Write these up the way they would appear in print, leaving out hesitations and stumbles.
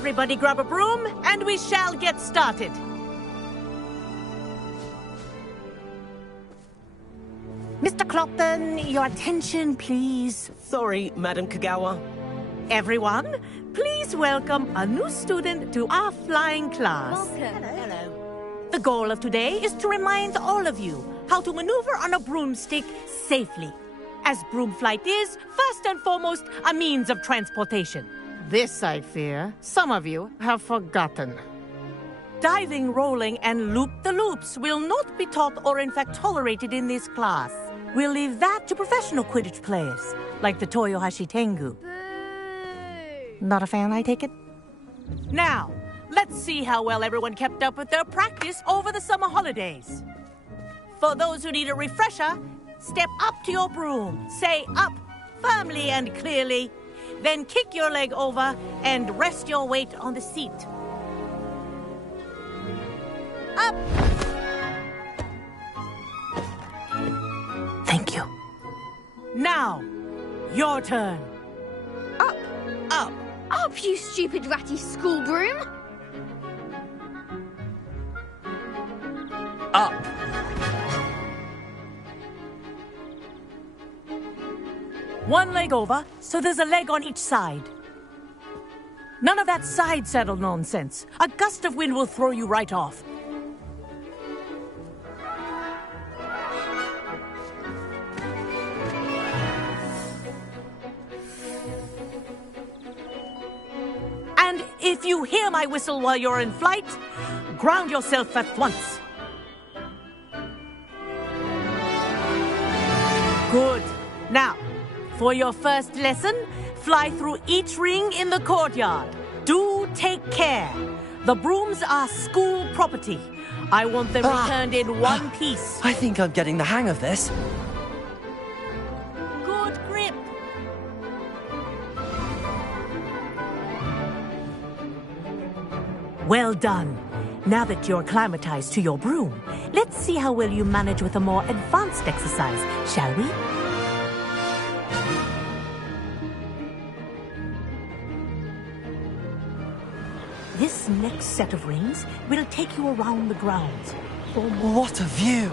Everybody grab a broom, and we shall get started. Mr. Clopton, your attention, please. Sorry, Madam Kagawa. Everyone, please welcome a new student to our flying class. Welcome. Hello. The goal of today is to remind all of you how to maneuver on a broomstick safely, as broom flight is, first and foremost, a means of transportation. This, I fear, some of you have forgotten. Diving, rolling, and loop-the-loops will not be taught or in fact tolerated in this class. We'll leave that to professional Quidditch players, like the Toyohashi Tengu. Boo! Not a fan, I take it? Now, let's see how well everyone kept up with their practice over the summer holidays. For those who need a refresher, step up to your broom, say up firmly and clearly, then kick your leg over and rest your weight on the seat. Up! Thank you. Now, your turn. Up! Up! Up, you stupid ratty school broom! Up! One leg over, so there's a leg on each side. None of that side saddle nonsense. A gust of wind will throw you right off. And if you hear my whistle while you're in flight, ground yourself at once. Good. Now, for your first lesson, fly through each ring in the courtyard. Do take care. The brooms are school property. I want them returned in one piece. I think I'm getting the hang of this. Good grip. Well done. Now that you're acclimatized to your broom, let's see how well you manage with a more advanced exercise, shall we? This next set of rings will take you around the grounds. What a view!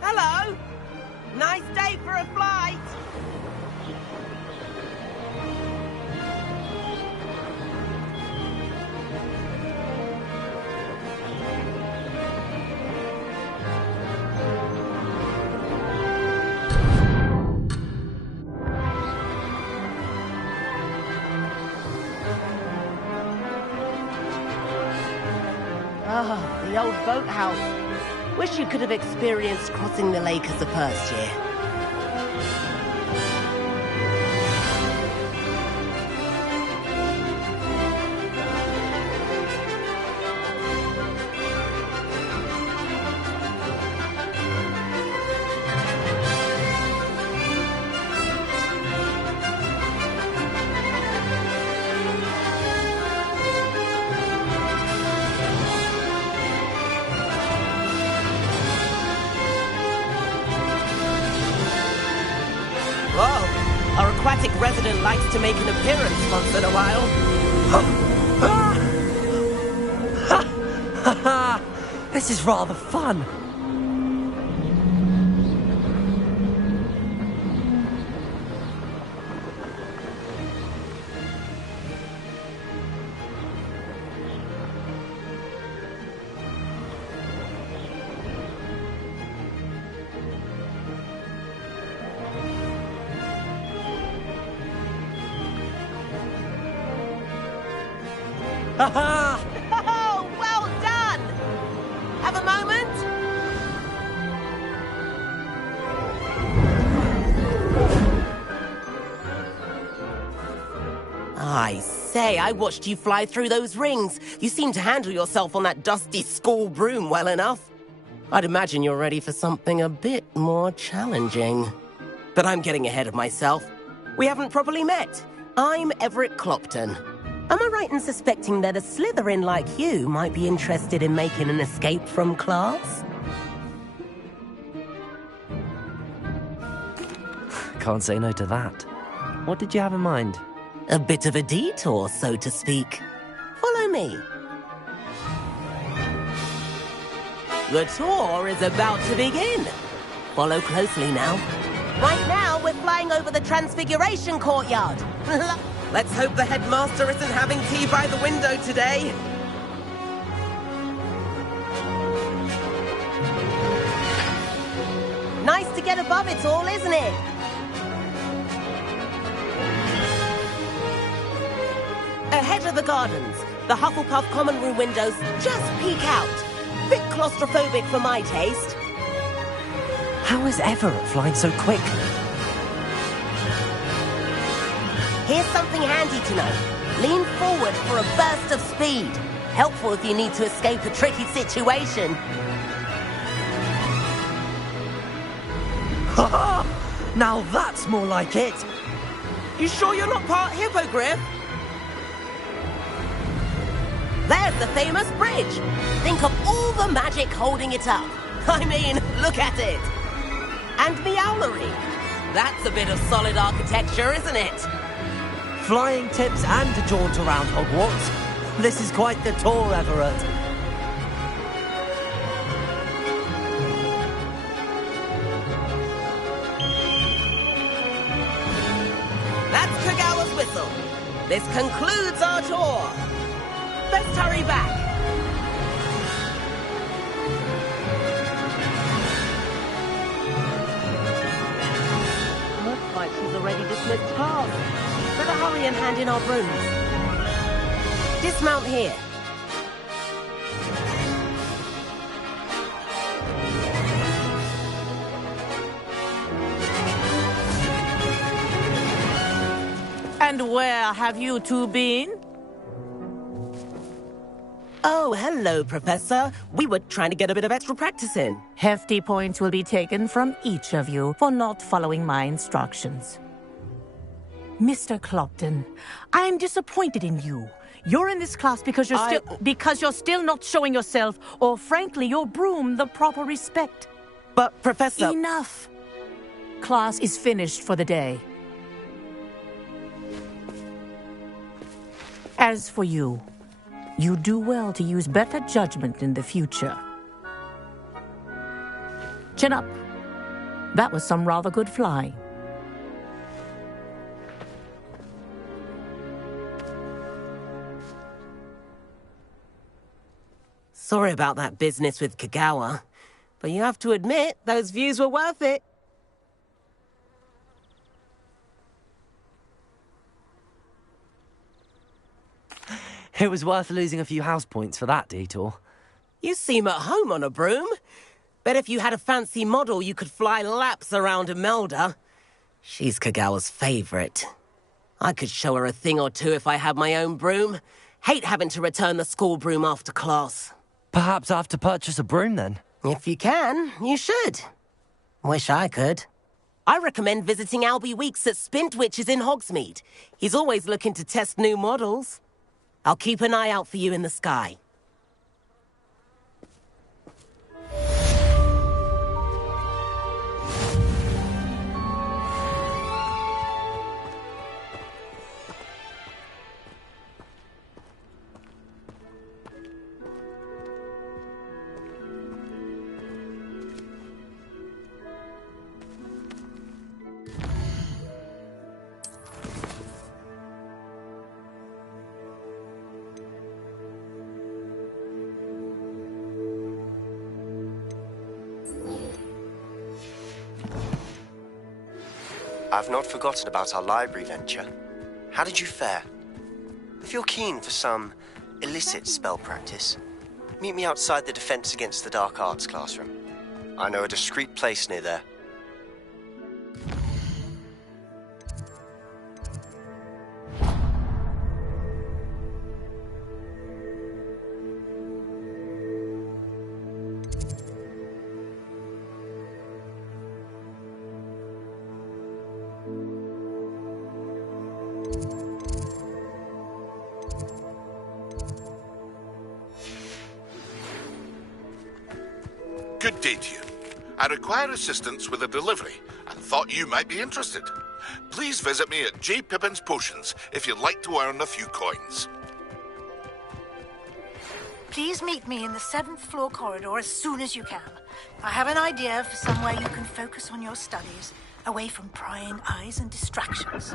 Hello! Nice day for a flight! Ah, the old boathouse. Wish you could have experienced crossing the lake as a first year. Whoa! Our aquatic resident likes to make an appearance once in a while. This is rather fun. Oh, well done! Have a moment? I say, I watched you fly through those rings. You seem to handle yourself on that dusty school broom well enough. I'd imagine you're ready for something a bit more challenging. But I'm getting ahead of myself. We haven't properly met. I'm Everett Clopton. Am I right in suspecting that a Slytherin like you might be interested in making an escape from class? Can't say no to that. What did you have in mind? A bit of a detour, so to speak. Follow me. The tour is about to begin. Follow closely now. Right now, we're flying over the Transfiguration Courtyard. Let's hope the headmaster isn't having tea by the window today. Nice to get above it all, isn't it? Ahead of the gardens, the Hufflepuff common room windows just peek out. Bit claustrophobic for my taste. How is Everett flying so quickly? Here's something handy to know. Lean forward for a burst of speed. Helpful if you need to escape a tricky situation. Ha! Now that's more like it. You sure you're not part hippogriff? There's the famous bridge. Think of all the magic holding it up. I mean, look at it. And Meowlery. That's a bit of solid architecture, isn't it? Flying tips and a jaunt around Hogwarts. This is quite the tour, Everett. That's Kagawa's whistle. This concludes our tour. Let's hurry back. Looks like she's already dismissed class. Better hurry and hand in our brooms. Dismount here. And where have you two been? Oh, hello, Professor. We were trying to get a bit of extra practice in. Hefty points will be taken from each of you for not following my instructions. Mr. Clopton, I'm disappointed in you. You're in this class because you're still not showing yourself, or frankly, your broom, the proper respect. But, Professor... Enough. Class is finished for the day. As for you, you do well to use better judgment in the future. Chin up. That was some rather good flying. Sorry about that business with Kagawa, but you have to admit, those views were worth it. It was worth losing a few house points for that detour. You seem at home on a broom. Bet if you had a fancy model, you could fly laps around Imelda. She's Kagawa's favorite. I could show her a thing or two if I had my own broom. Hate having to return the school broom after class. Perhaps I have to purchase a broom then. If you can, you should. Wish I could. I recommend visiting Albie Weeks at Spintwitches in Hogsmeade. He's always looking to test new models. I'll keep an eye out for you in the sky. I've not forgotten about our library venture. How did you fare? If you're keen for some illicit spell practice, meet me outside the Defense Against the Dark Arts classroom. I know a discreet place near there. Good day to you. I require assistance with a delivery and thought you might be interested. please visit me at J. Pippin's Potions if you'd like to earn a few coins. Please meet me in the 7th floor corridor as soon as you can. I have an idea for somewhere you can focus on your studies, away from prying eyes and distractions.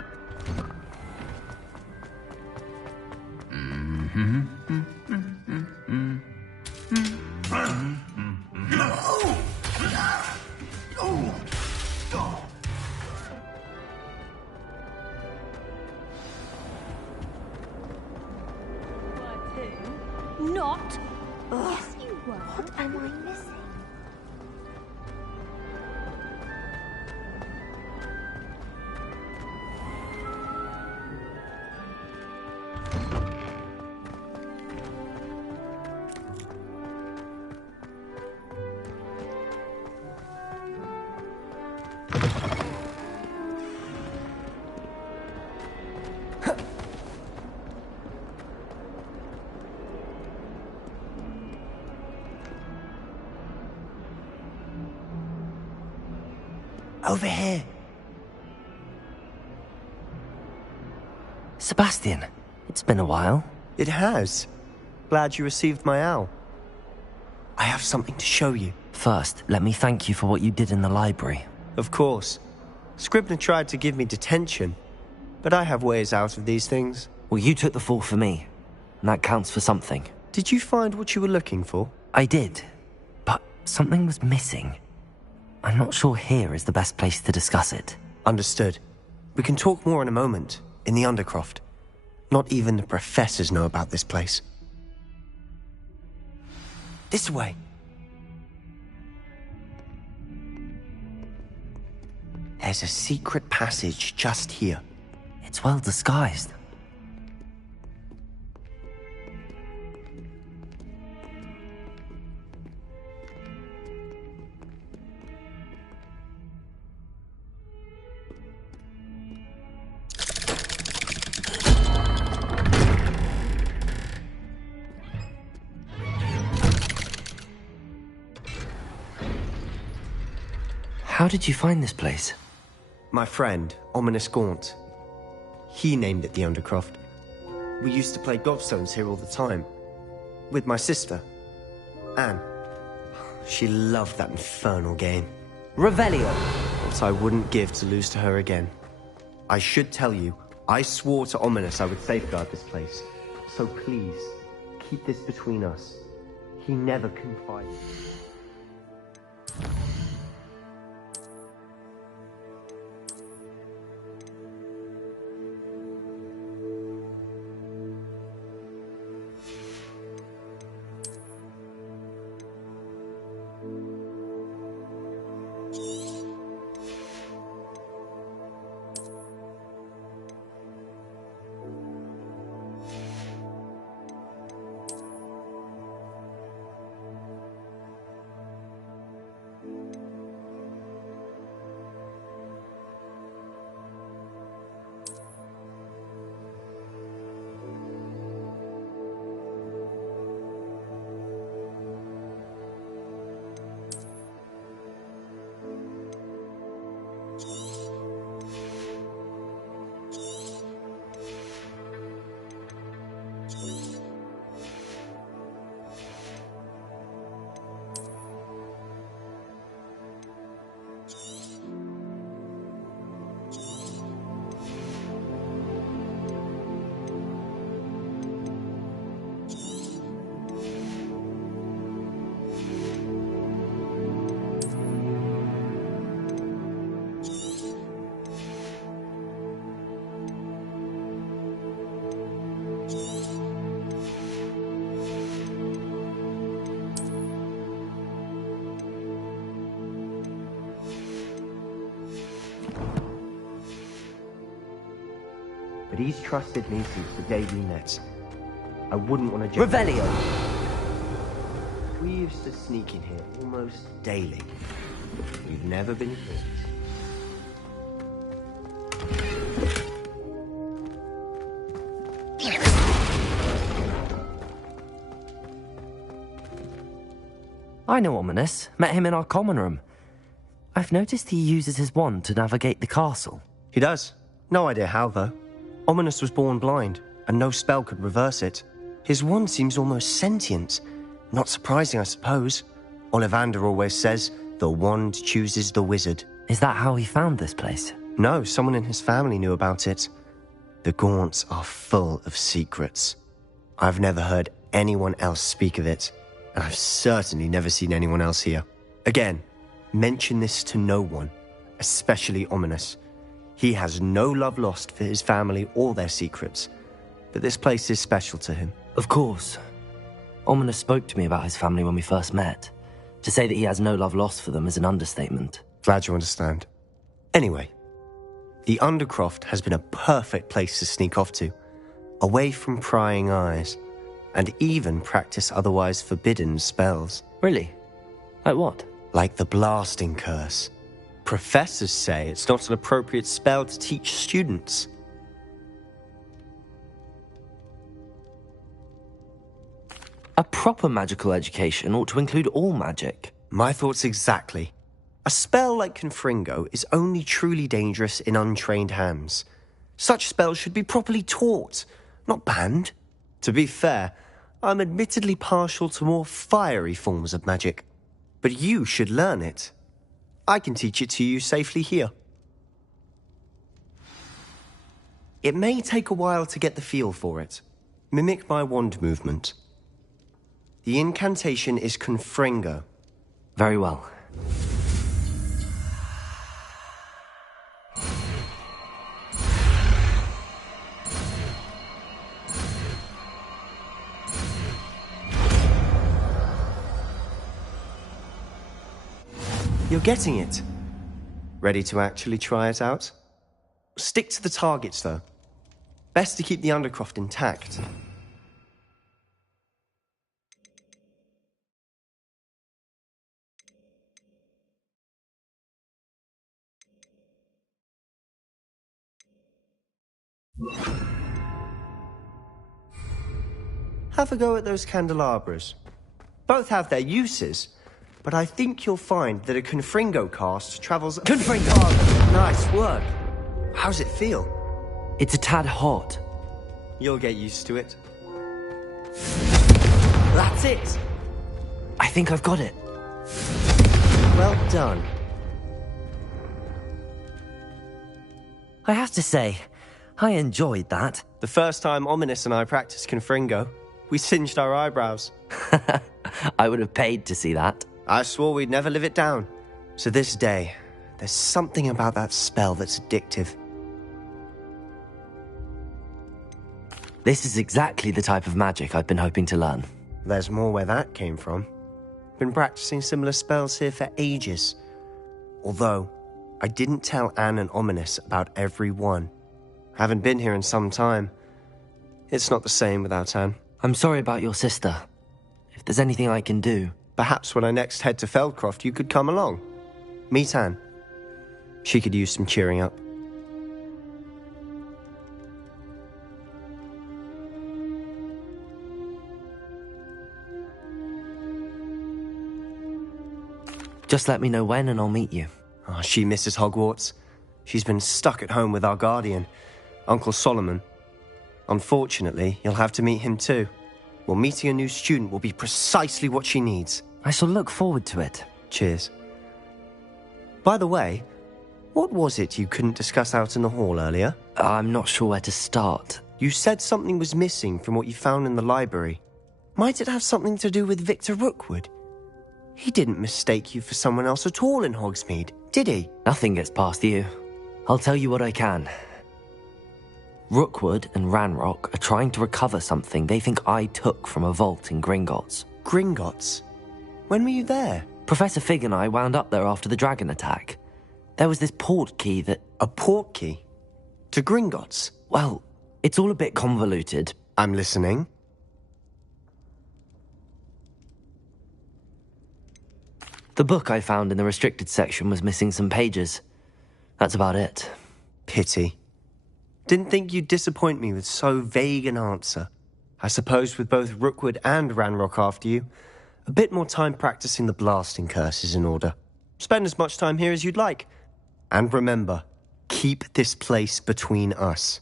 Not. Yes, you were. What am I missing? Over here. Sebastian, it's been a while. It has. Glad you received my owl. I have something to show you. First, let me thank you for what you did in the library. Of course. Scribner tried to give me detention, but I have ways out of these things. Well, you took the fall for me, and that counts for something. Did you find what you were looking for? I did, but something was missing. I'm not sure here is the best place to discuss it. Understood. We can talk more in a moment, in the Undercroft. Not even the professors know about this place. This way. There's a secret passage just here. It's well disguised. How did you find this place? My friend, Ominous Gaunt. He named it the Undercroft. We used to play gobstones here all the time. With my sister, Anne. She loved that infernal game. Revelio! What I wouldn't give to lose to her again. I should tell you, I swore to Ominous I would safeguard this place. So please, keep this between us. He never confided. But he's trusted me since the day we met. I wouldn't want to... Revelio! We used to sneak in here almost daily. We've never been caught. I know Ominous. Met him in our common room. I've noticed he uses his wand to navigate the castle. He does. No idea how, though. Ominous was born blind, and no spell could reverse it. His wand seems almost sentient. Not surprising, I suppose. Ollivander always says, the wand chooses the wizard. Is that how he found this place? No, someone in his family knew about it. The Gaunts are full of secrets. I've never heard anyone else speak of it, and I've certainly never seen anyone else here. Again, mention this to no one, especially Ominous. He has no love lost for his family or their secrets, but this place is special to him. Of course. Ominous spoke to me about his family when we first met. To say that he has no love lost for them is an understatement. Glad you understand. Anyway, the Undercroft has been a perfect place to sneak off to, away from prying eyes, and even practice otherwise forbidden spells. Really? Like what? Like the blasting curse. Professors say it's not an appropriate spell to teach students. A proper magical education ought to include all magic. My thoughts exactly. A spell like Confringo is only truly dangerous in untrained hands. Such spells should be properly taught, not banned. To be fair, I'm admittedly partial to more fiery forms of magic. But you should learn it. I can teach it to you safely here. It may take a while to get the feel for it. Mimic my wand movement. The incantation is Confringo. Very well. You're getting it. Ready to actually try it out? Stick to the targets, though. Best to keep the Undercroft intact. Have a go at those candelabras. Both have their uses, but I think you'll find that a Confringo cast travels... Confringo! Nice work. How's it feel? It's a tad hot. You'll get used to it. That's it! I think I've got it. Well done. I have to say, I enjoyed that. The first time Ominous and I practiced Confringo, we singed our eyebrows. I would have paid to see that. I swore we'd never live it down. To this day, there's something about that spell that's addictive. This is exactly the type of magic I've been hoping to learn. There's more where that came from. Been practicing similar spells here for ages. Although, I didn't tell Anne and Ominous about every one. Haven't been here in some time. It's not the same without Anne. I'm sorry about your sister. If there's anything I can do... Perhaps when I next head to Feldcroft, you could come along. Meet Anne. She could use some cheering up. Just let me know when and I'll meet you. Oh, she misses Hogwarts. She's been stuck at home with our guardian, Uncle Solomon. Unfortunately, you'll have to meet him too. Well, meeting a new student will be precisely what she needs. I shall look forward to it. Cheers. By the way, what was it you couldn't discuss out in the hall earlier? I'm not sure where to start. You said something was missing from what you found in the library. Might it have something to do with Victor Rookwood? He didn't mistake you for someone else at all in Hogsmeade, did he? Nothing gets past you. I'll tell you what I can. Rookwood and Ranrock are trying to recover something they think I took from a vault in Gringotts. Gringotts? When were you there? Professor Fig and I wound up there after the dragon attack. There was this port key that... A port key? To Gringotts? Well, it's all a bit convoluted. I'm listening. The book I found in the restricted section was missing some pages. That's about it. Pity. Didn't think you'd disappoint me with so vague an answer. I suppose with both Rookwood and Ranrock after you, a bit more time practicing the blasting curse is in order. Spend as much time here as you'd like. And remember, Keep this place between us.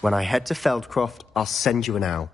When I head to Feldcroft, I'll send you an owl.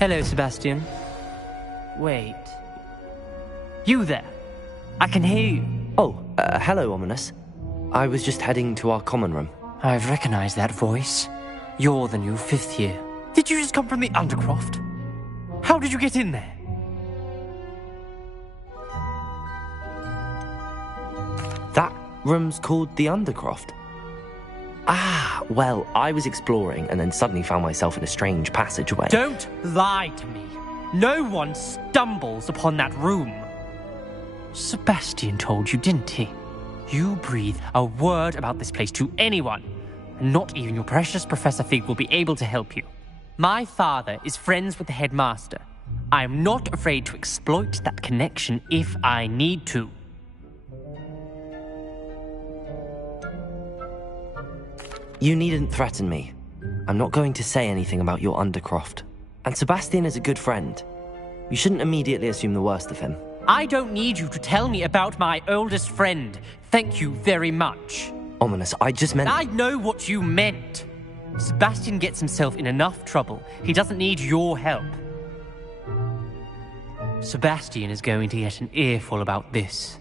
Hello, Sebastian. Wait. You there? I can hear you. Oh, hello, Ominous. I was just heading to our common room. I've recognized that voice. You're the new 5th year. Did you just come from the Undercroft? How did you get in there? That room's called the Undercroft. Ah, well, I was exploring and then suddenly found myself in a strange passageway. Don't lie to me. No one stumbles upon that room. Sebastian told you, didn't he? You breathe a word about this place to anyone, and not even your precious Professor Fig will be able to help you. My father is friends with the headmaster. I am not afraid to exploit that connection if I need to. You needn't threaten me. I'm not going to say anything about your Undercroft. And Sebastian is a good friend. You shouldn't immediately assume the worst of him. I don't need you to tell me about my oldest friend. Thank you very much. Ominous, I just meant... I know what you meant. Sebastian gets himself in enough trouble. He doesn't need your help. Sebastian is going to get an earful about this.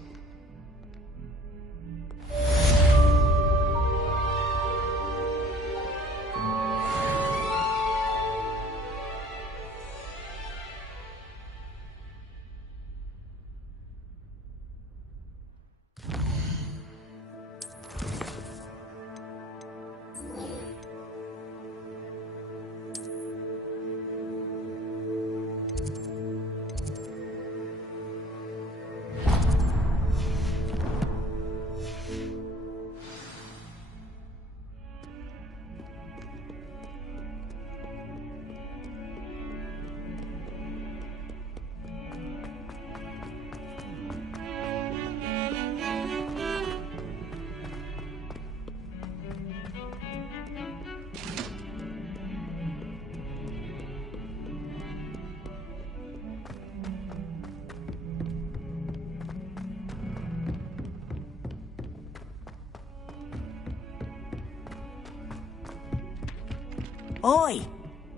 Oi,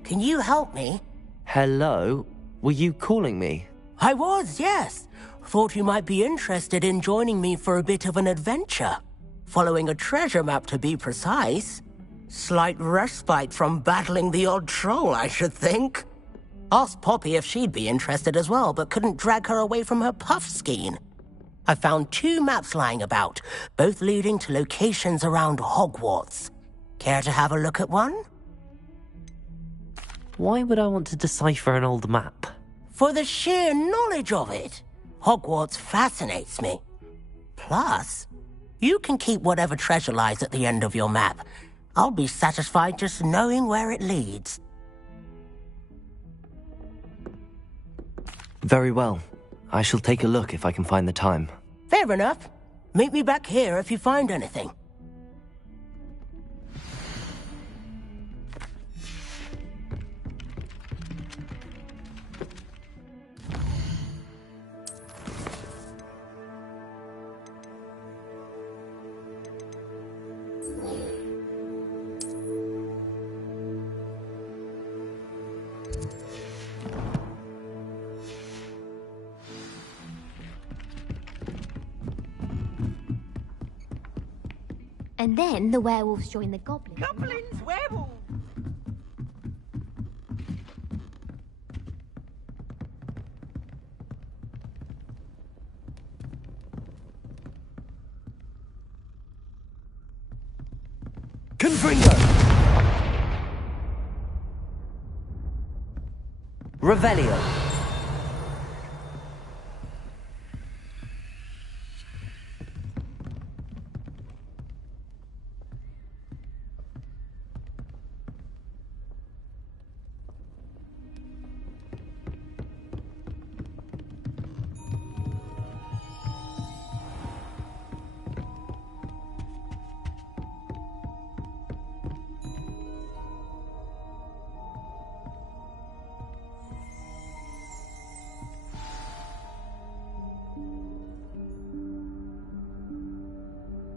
can you help me? Hello? Were you calling me? I was, yes. Thought you might be interested in joining me for a bit of an adventure. Following a treasure map, to be precise. Slight respite from battling the odd troll, I should think. Asked Poppy if she'd be interested as well, but couldn't drag her away from her puff skein. I found 2 maps lying about, both leading to locations around Hogwarts. Care to have a look at one? Why would I want to decipher an old map? For the sheer knowledge of it. Hogwarts fascinates me. Plus, you can keep whatever treasure lies at the end of your map. I'll be satisfied just knowing where it leads. Very well. I shall take a look if I can find the time. Fair enough. Meet me back here if you find anything. And then the werewolves join the goblins. Goblins, werewolves! Confringo! Revelio.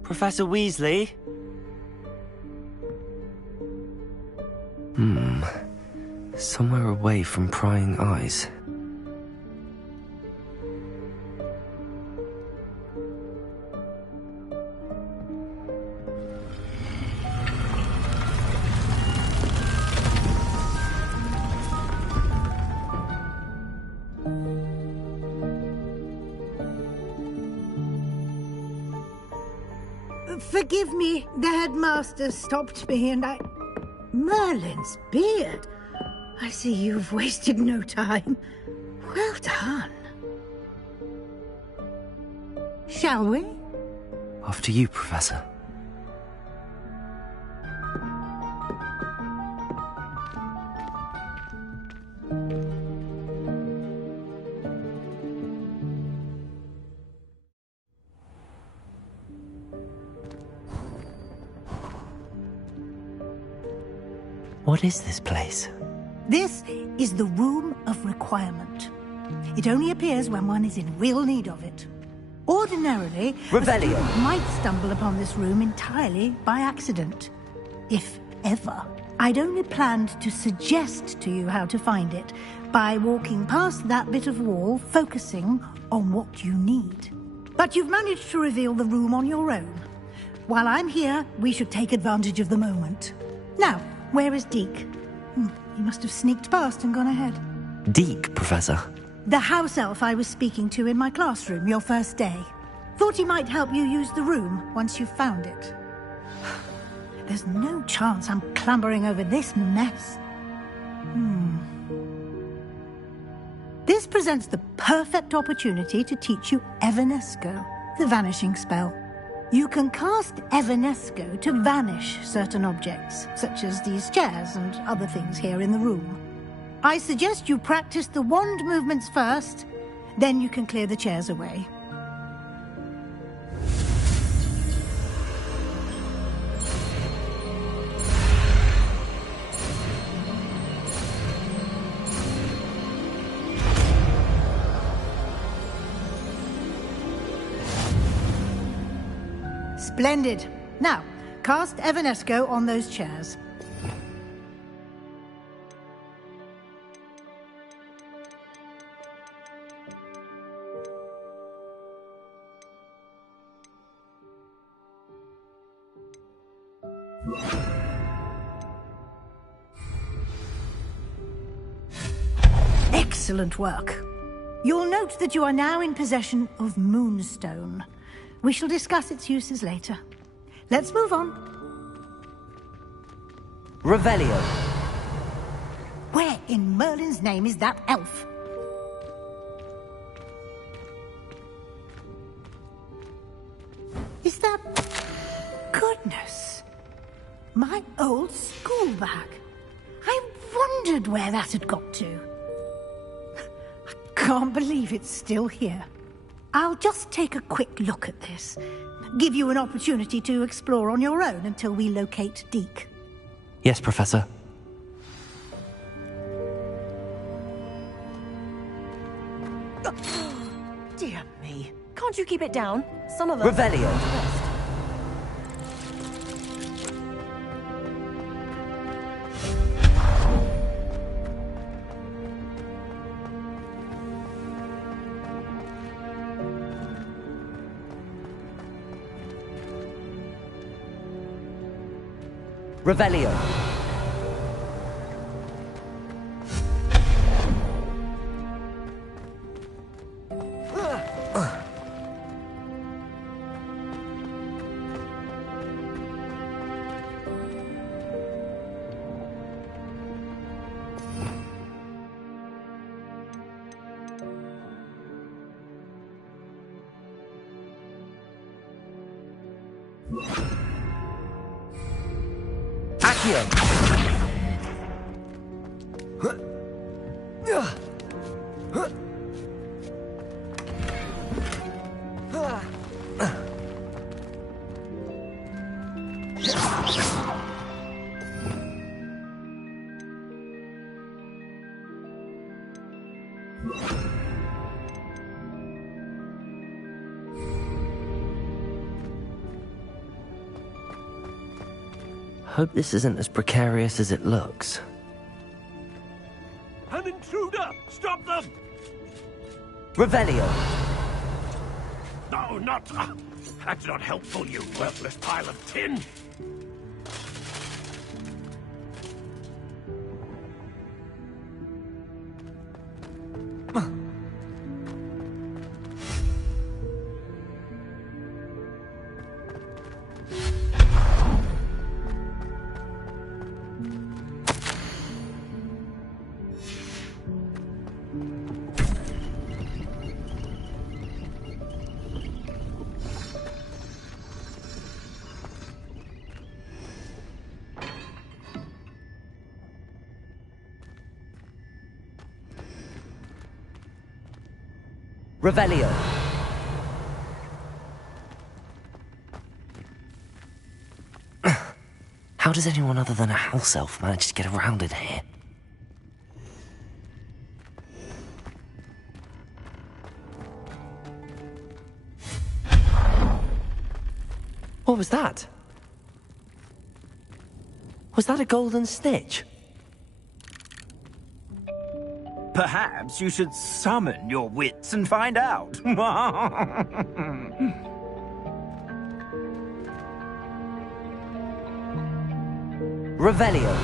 Professor Weasley? Somewhere away from prying eyes. Forgive me, the headmaster stopped me and I... Merlin's beard. I see you've wasted no time. Well done. Shall we? After you, Professor. What is this place? This is the Room of Requirement. It only appears when one is in real need of it. Ordinarily, a student might stumble upon this room entirely by accident. If ever. I'd only planned to suggest to you how to find it by walking past that bit of wall, focusing on what you need. But you've managed to reveal the room on your own. While I'm here, we should take advantage of the moment. Now, where is Deke? He must have sneaked past and gone ahead. Deke, Professor. The house elf I was speaking to in my classroom your first day. Thought he might help you use the room once you've found it. There's no chance I'm clambering over this mess. This presents the perfect opportunity to teach you Evanesco, the vanishing spell. You can cast Evanesco to vanish certain objects, such as these chairs and other things here in the room. I suggest you practice the wand movements first, then you can clear the chairs away. Splendid. Now, cast Evanesco on those chairs. Excellent work. You'll note that you are now in possession of Moonstone. We shall discuss its uses later. Let's move on. Revelio. Where in Merlin's name is that elf? Is that... Goodness. My old school bag. I wondered where that had got to. I can't believe it's still here. I'll just take a quick look at this. Give you an opportunity to explore on your own until we locate Deke. Yes, Professor. Dear me. Can't you keep it down? Some of us... Revelio. Revelio. Accio. Hope this isn't as precarious as it looks. An intruder! Stop them! Revelio. No, not... that's not helpful, you worthless pile of tin! Revelio. How does anyone other than a house elf manage to get around in here? What was that? Was that a golden snitch? Perhaps you should summon your wits and find out. Revelio.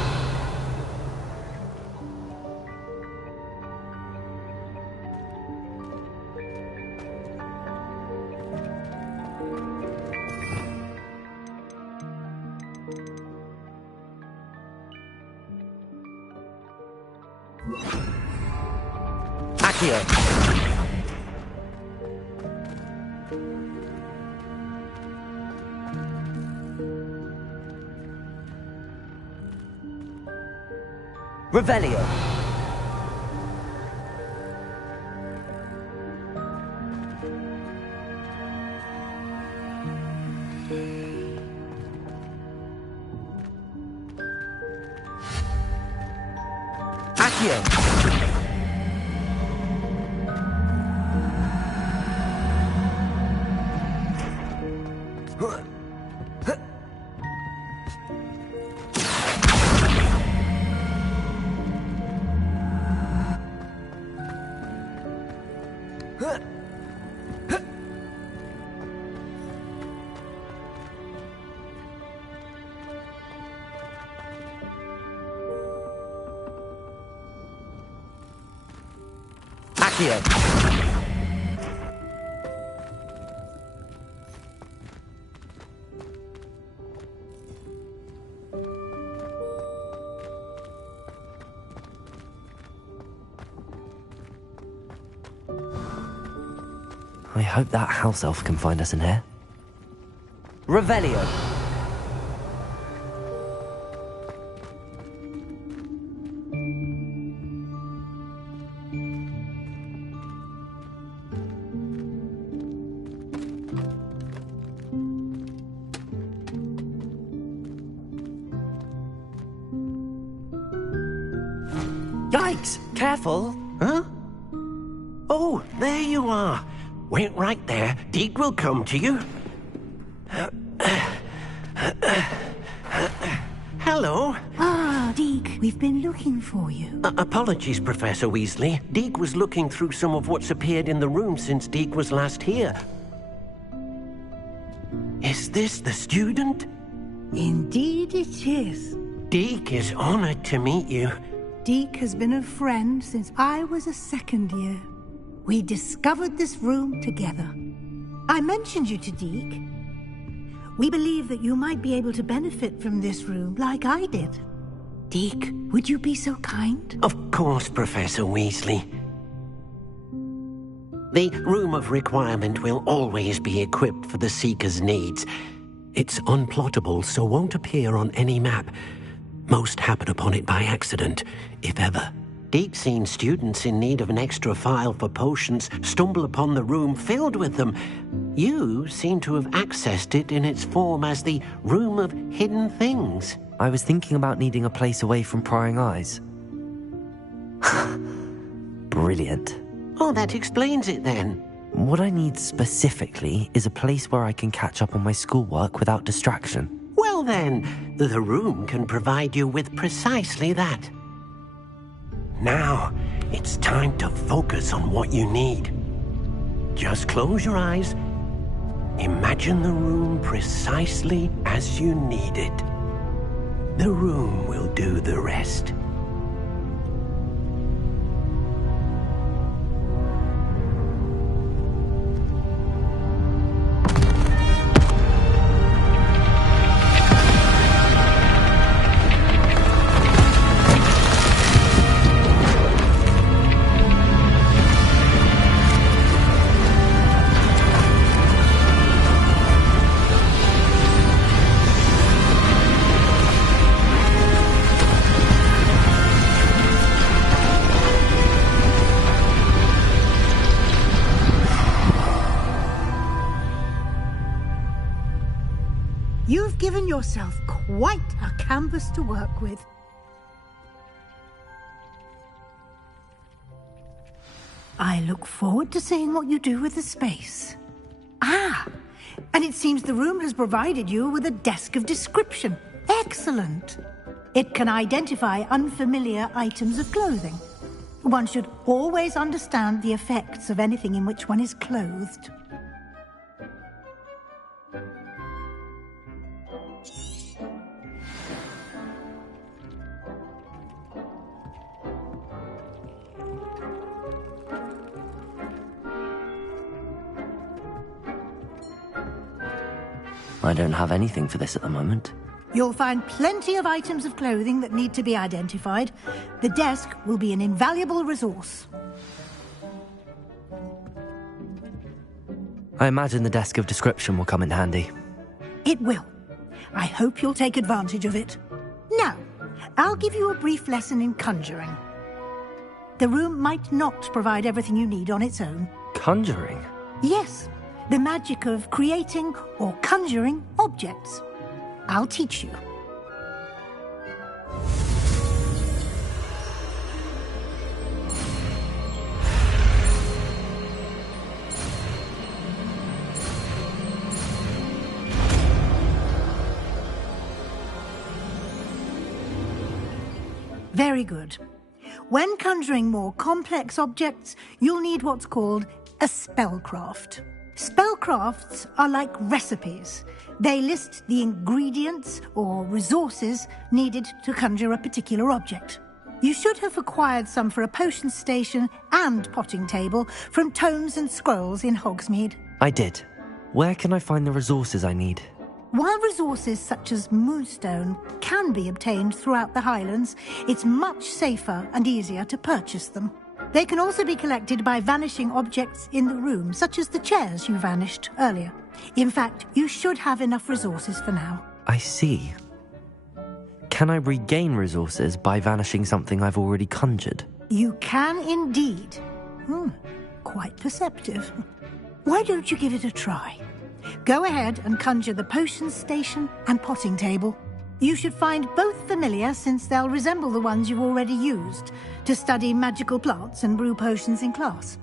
Accio. Revelio. Accio. Accio. I hope that house elf can find us in here. Revelio. Yikes! Careful! Huh? Oh, there you are. Wait right there. Deek will come to you. Hello. Ah, Deek, we've been looking for you. Apologies, Professor Weasley. Deek was looking through some of what's appeared in the room since Deek was last here. Is this the student? Indeed it is. Deke is honored to meet you. Deke has been a friend since I was a second year. We discovered this room together. I mentioned you to Deke. We believe that you might be able to benefit from this room like I did. Deke, would you be so kind? Of course, Professor Weasley. The Room of Requirement will always be equipped for the Seeker's needs. It's unplottable, so won't appear on any map. Most happen upon it by accident, if ever. Deke's seen students in need of an extra file for potions stumble upon the room filled with them. You seem to have accessed it in its form as the Room of Hidden Things. I was thinking about needing a place away from prying eyes. Brilliant. Oh, that explains it then. What I need specifically is a place where I can catch up on my schoolwork without distraction. Well then, the room can provide you with precisely that. Now, it's time to focus on what you need. Just close your eyes. Imagine the room precisely as you need it. The room will do the rest. You've given yourself quite a canvas to work with. I look forward to seeing what you do with the space. Ah, and it seems the room has provided you with a desk of description. Excellent. It can identify unfamiliar items of clothing. One should always understand the effects of anything in which one is clothed. I don't have anything for this at the moment. You'll find plenty of items of clothing that need to be identified. The desk will be an invaluable resource. I imagine the desk of description will come in handy. It will. I hope you'll take advantage of it. Now, I'll give you a brief lesson in conjuring. The room might not provide everything you need on its own. Conjuring? Yes, the magic of creating or conjuring objects. I'll teach you. Very good. When conjuring more complex objects, you'll need what's called a spellcraft. Spellcrafts are like recipes. They list the ingredients or resources needed to conjure a particular object. You should have acquired some for a potion station and potting table from tomes and scrolls in Hogsmeade. I did. Where can I find the resources I need? While resources such as moonstone can be obtained throughout the Highlands, it's much safer and easier to purchase them. They can also be collected by vanishing objects in the room, such as the chairs you vanished earlier. In fact, you should have enough resources for now. I see. Can I regain resources by vanishing something I've already conjured? You can indeed. Quite perceptive. Why don't you give it a try? Go ahead and conjure the potion station and potting table. You should find both familiar, since they'll resemble the ones you've already used to study magical plants and brew potions in class.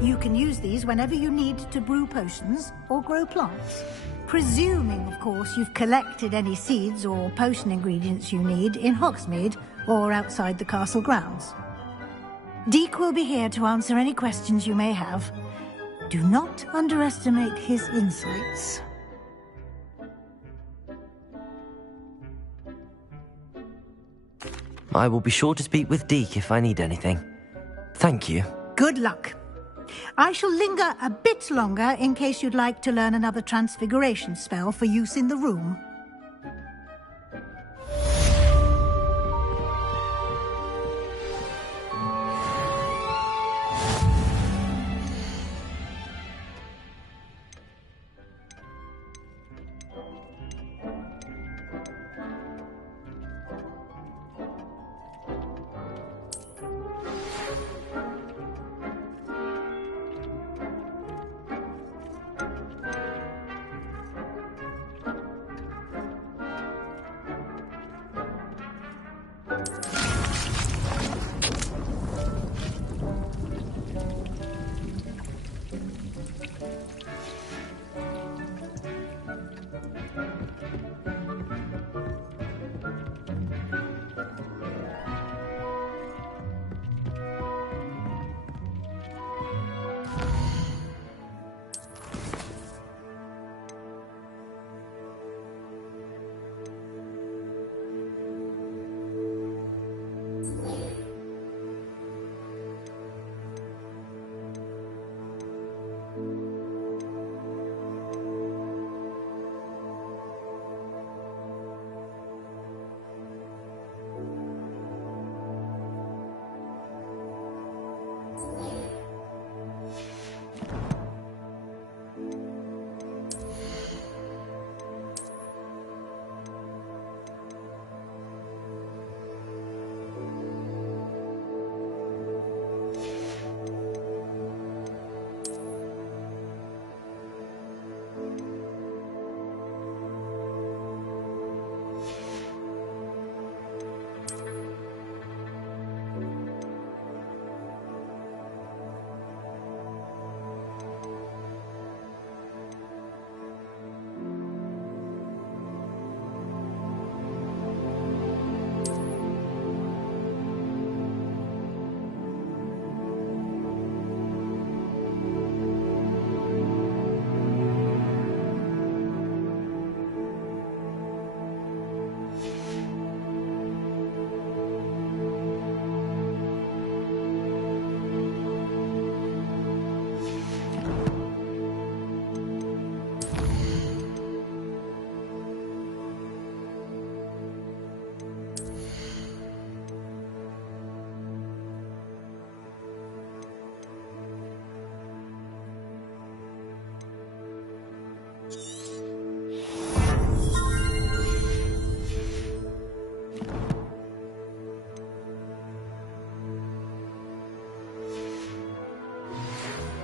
You can use these whenever you need to brew potions or grow plants. Presuming, of course, you've collected any seeds or potion ingredients you need in Hogsmeade or outside the castle grounds. Deke will be here to answer any questions you may have. Do not underestimate his insights. I will be sure to speak with Deke if I need anything. Thank you. Good luck. I shall linger a bit longer in case you'd like to learn another transfiguration spell for use in the room.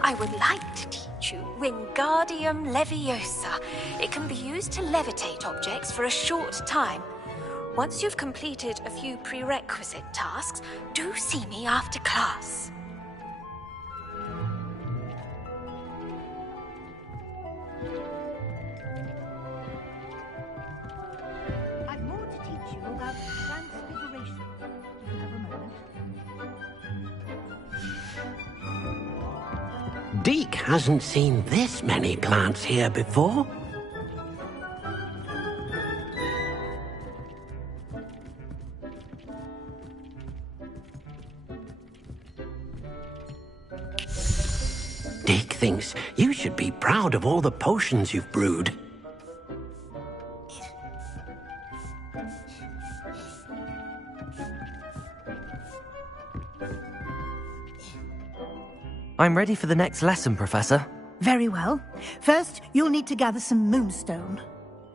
I would like to teach you Wingardium Leviosa. It can be used to levitate objects for a short time. Once you've completed a few prerequisite tasks, do see me after class. I've more to teach you about transfiguration. Do you have a moment? Deke hasn't seen this many plants here before. Deke thinks you should be proud of all the potions you've brewed. I'm ready for the next lesson, Professor. Very well. First, you'll need to gather some moonstone.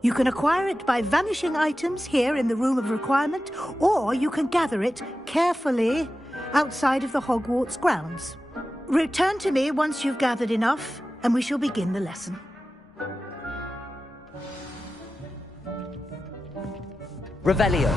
You can acquire it by vanishing items here in the Room of Requirement, or you can gather it carefully outside of the Hogwarts grounds. Return to me once you've gathered enough, and we shall begin the lesson. Revelio.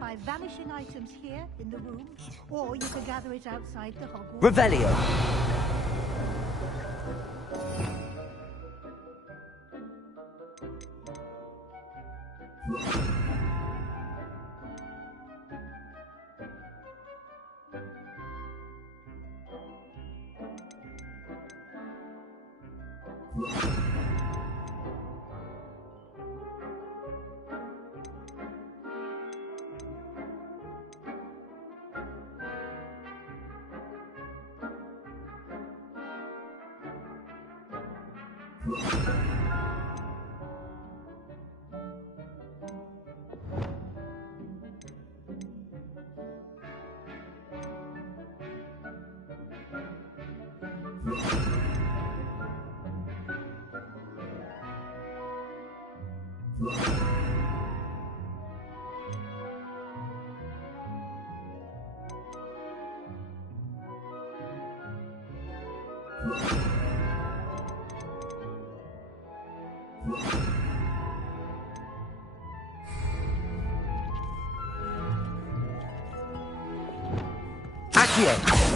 By vanishing items here in the room, or you can gather it outside the Hogwarts. Revelio! Accio!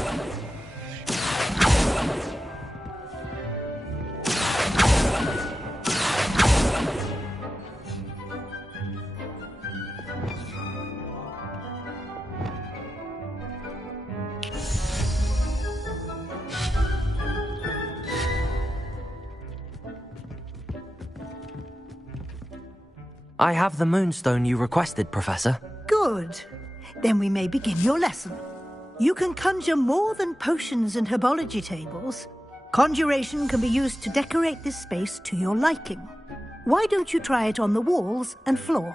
I have the moonstone you requested, Professor. Good. Then we may begin your lesson. You can conjure more than potions and herbology tables. Conjuration can be used to decorate this space to your liking. Why don't you try it on the walls and floor?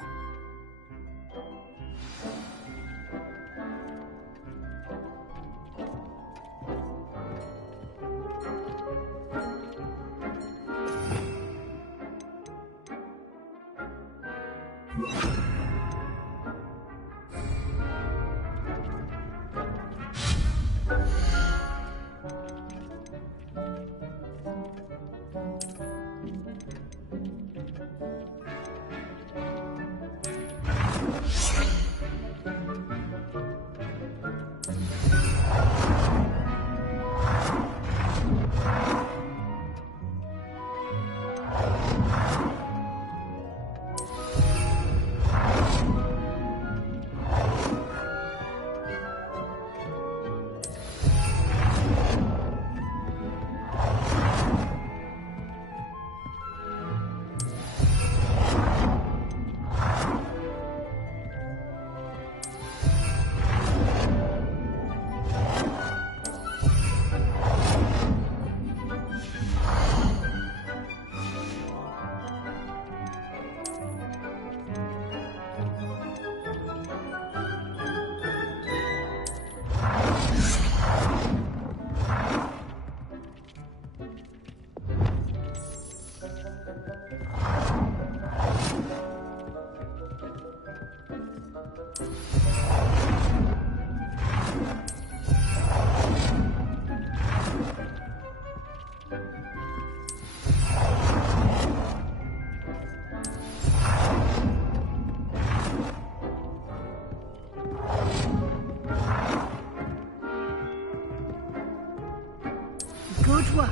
Good work.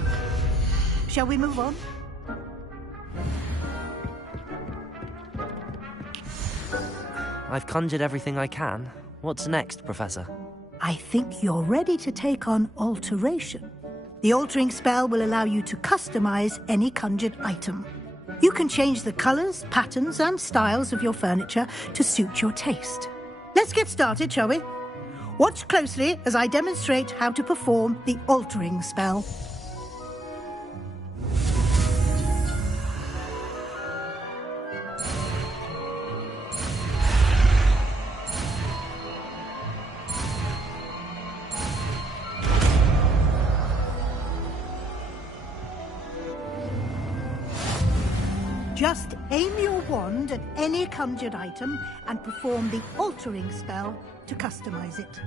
Shall we move on? I've conjured everything I can. What's next, Professor? I think you're ready to take on alteration. The altering spell will allow you to customize any conjured item. You can change the colors, patterns, and styles of your furniture to suit your taste. Let's get started, shall we? Watch closely as I demonstrate how to perform the altering spell. Just aim your wand at any conjured item and perform the altering spell to customize it.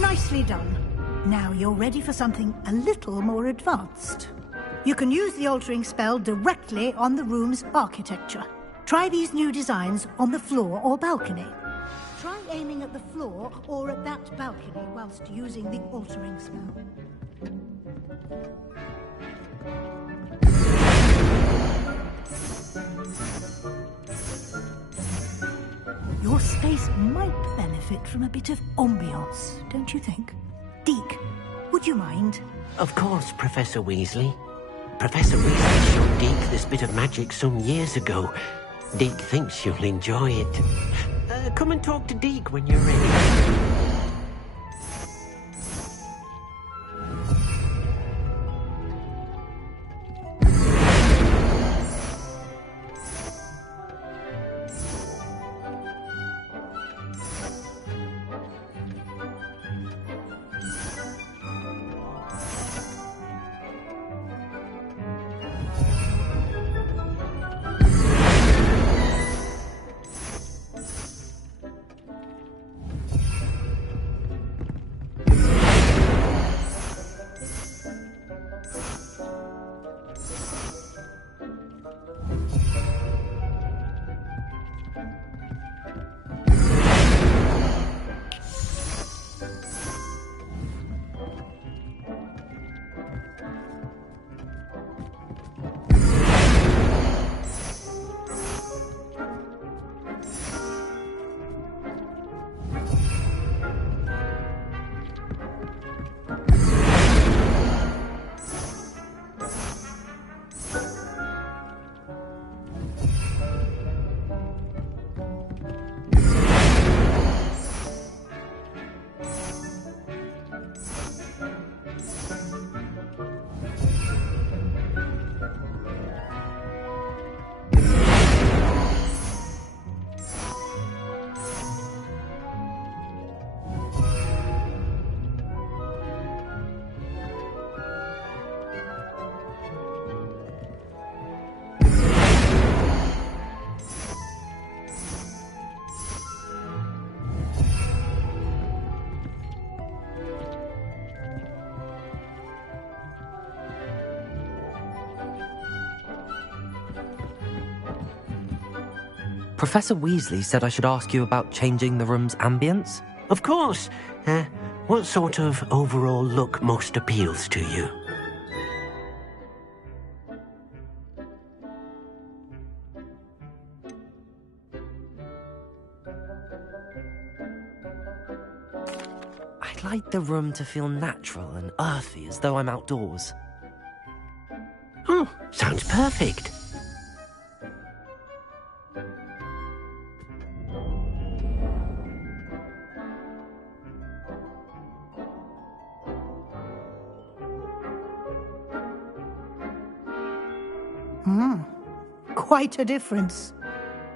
Nicely done. Now you're ready for something a little more advanced. You can use the altering spell directly on the room's architecture. Try these new designs on the floor or balcony. Try aiming at the floor or at that balcony whilst using the altering spell. Your space might benefit from a bit of ambiance, don't you think? Deke, would you mind? Of course, Professor Weasley. Professor Weasley showed Deke this bit of magic some years ago. Deke thinks you'll enjoy it. Come and talk to Deke when you're ready. Professor Weasley said I should ask you about changing the room's ambience? Of course. What sort of overall look most appeals to you? I'd like the room to feel natural and earthy, as though I'm outdoors. Oh, sounds perfect. Quite a difference.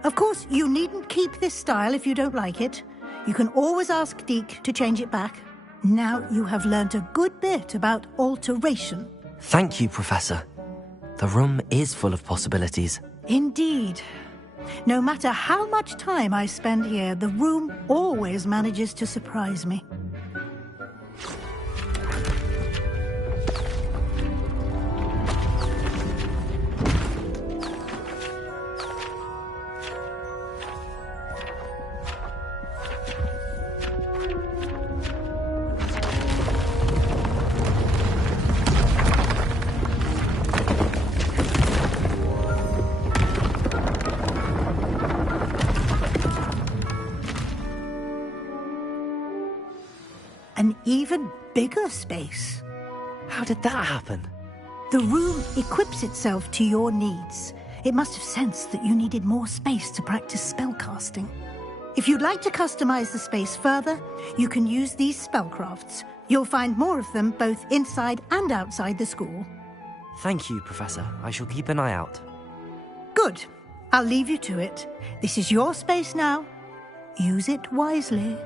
Of course, you needn't keep this style if you don't like it. You can always ask Deke to change it back. Now you have learnt a good bit about alteration. Thank you, Professor. The room is full of possibilities. Indeed. No matter how much time I spend here, the room always manages to surprise me. even bigger space. How did that happen? The room equips itself to your needs. It must have sensed that you needed more space to practice spellcasting. If you'd like to customize the space further, you can use these spellcrafts. You'll find more of them both inside and outside the school. Thank you, Professor. I shall keep an eye out. Good. I'll leave you to it. This is your space now. Use it wisely.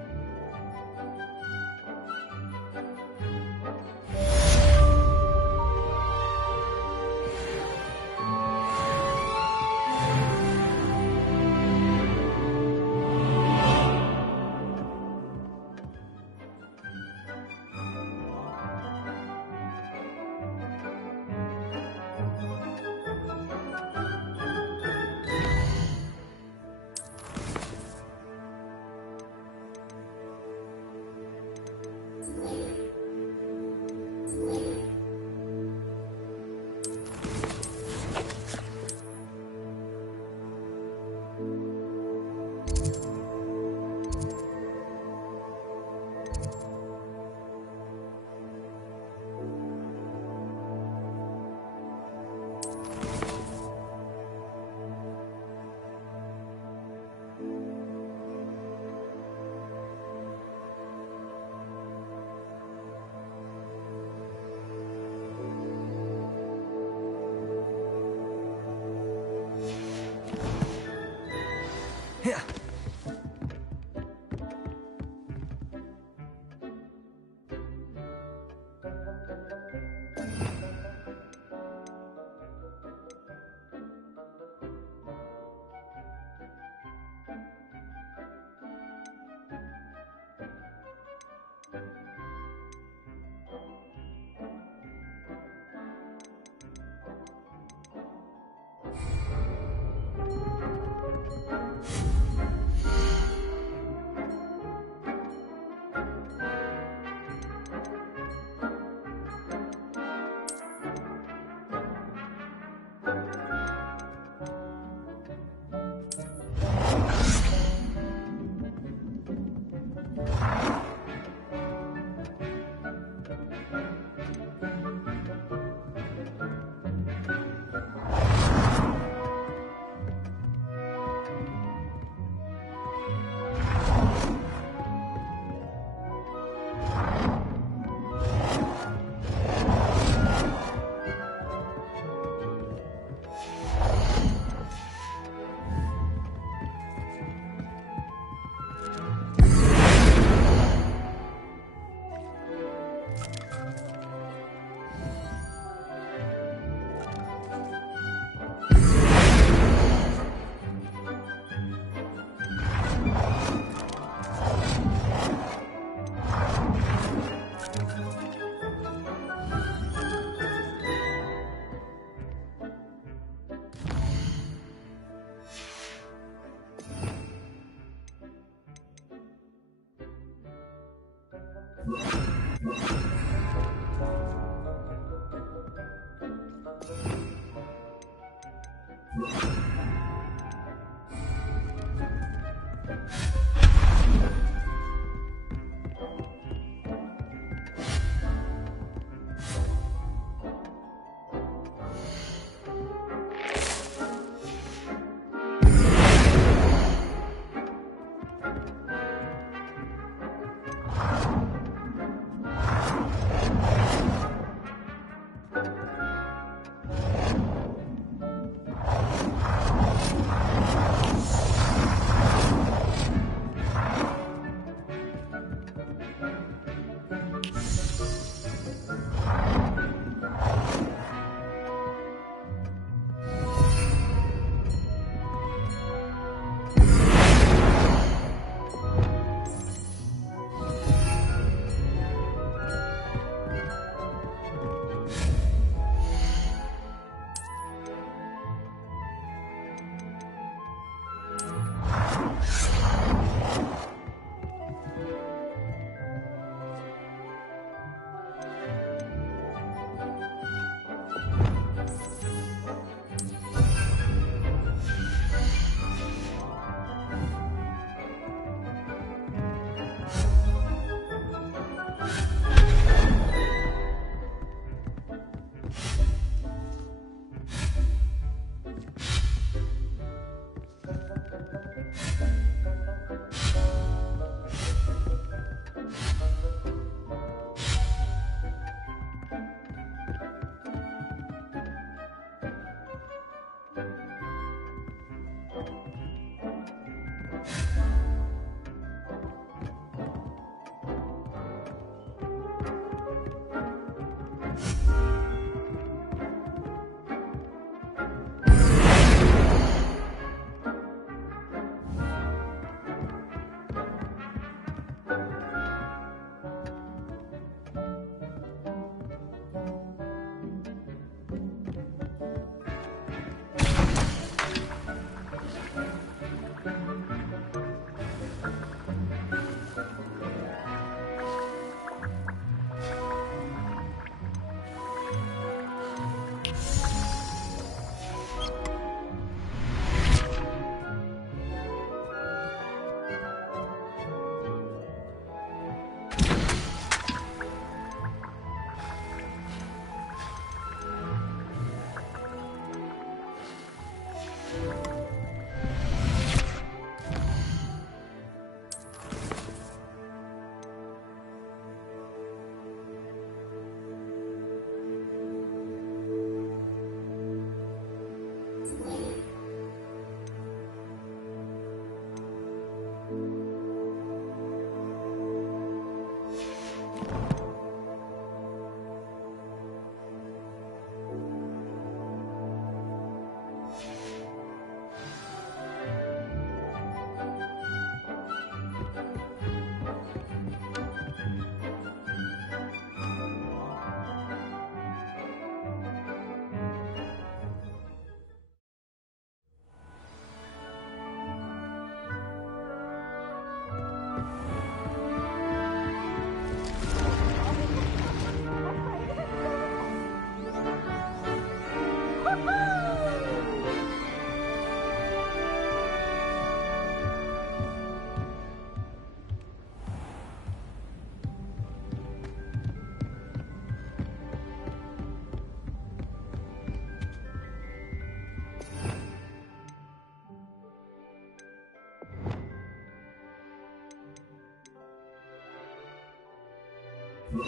Do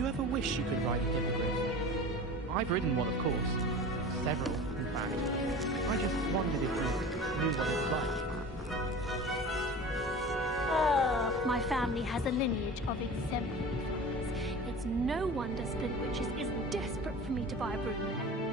you ever wish you could ride a hippogriff? I've ridden one, of course. Several, in fact. I just wondered if you knew what it's like. My family has a lineage of exemplary flyers. It's no wonder Splintwitches is desperate for me to buy a broom there.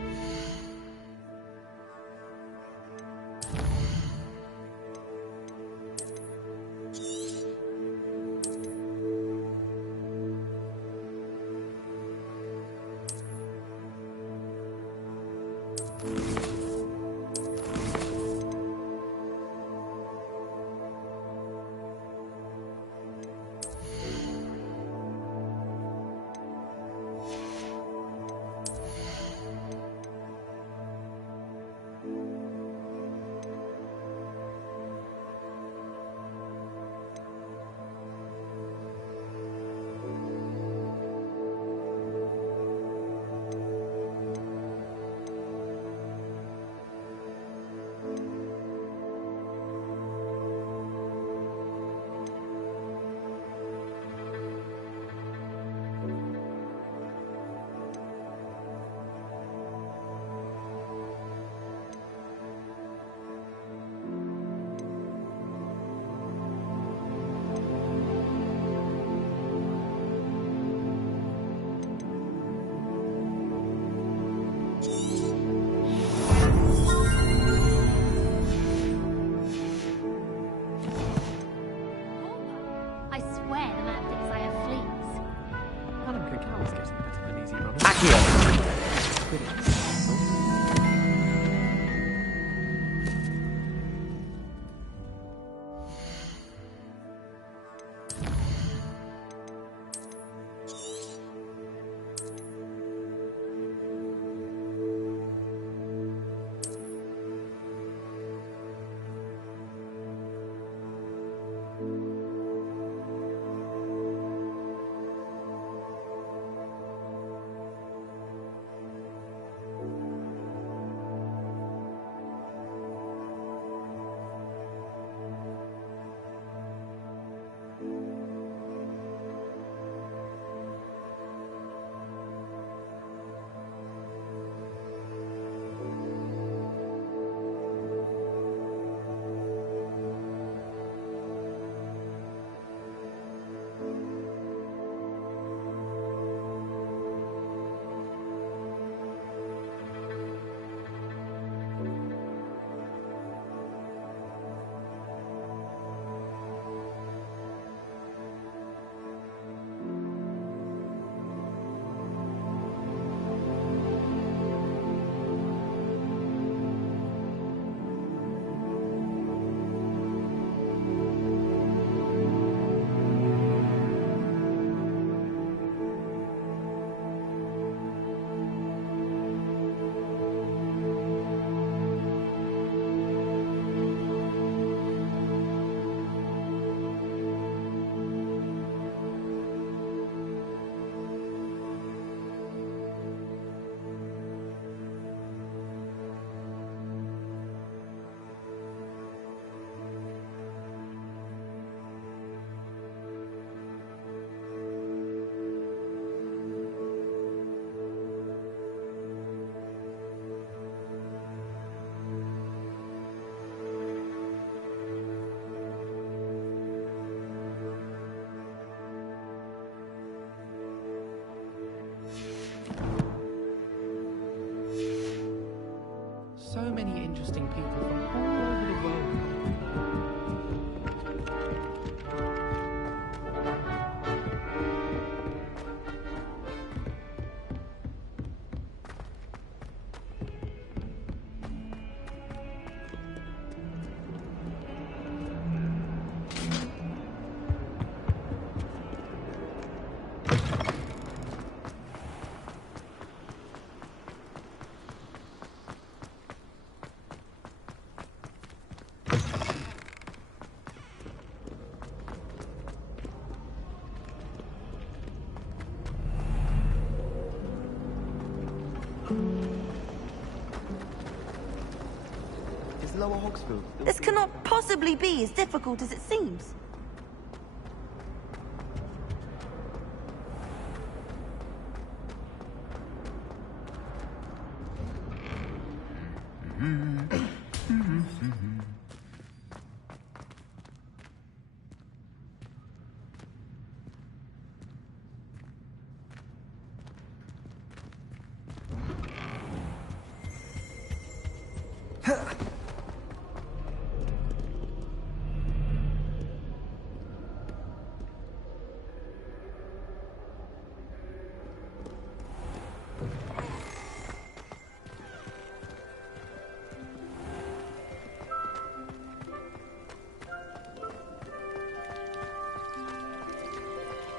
is Lower Hogsfield. This cannot possibly be as difficult as it seems.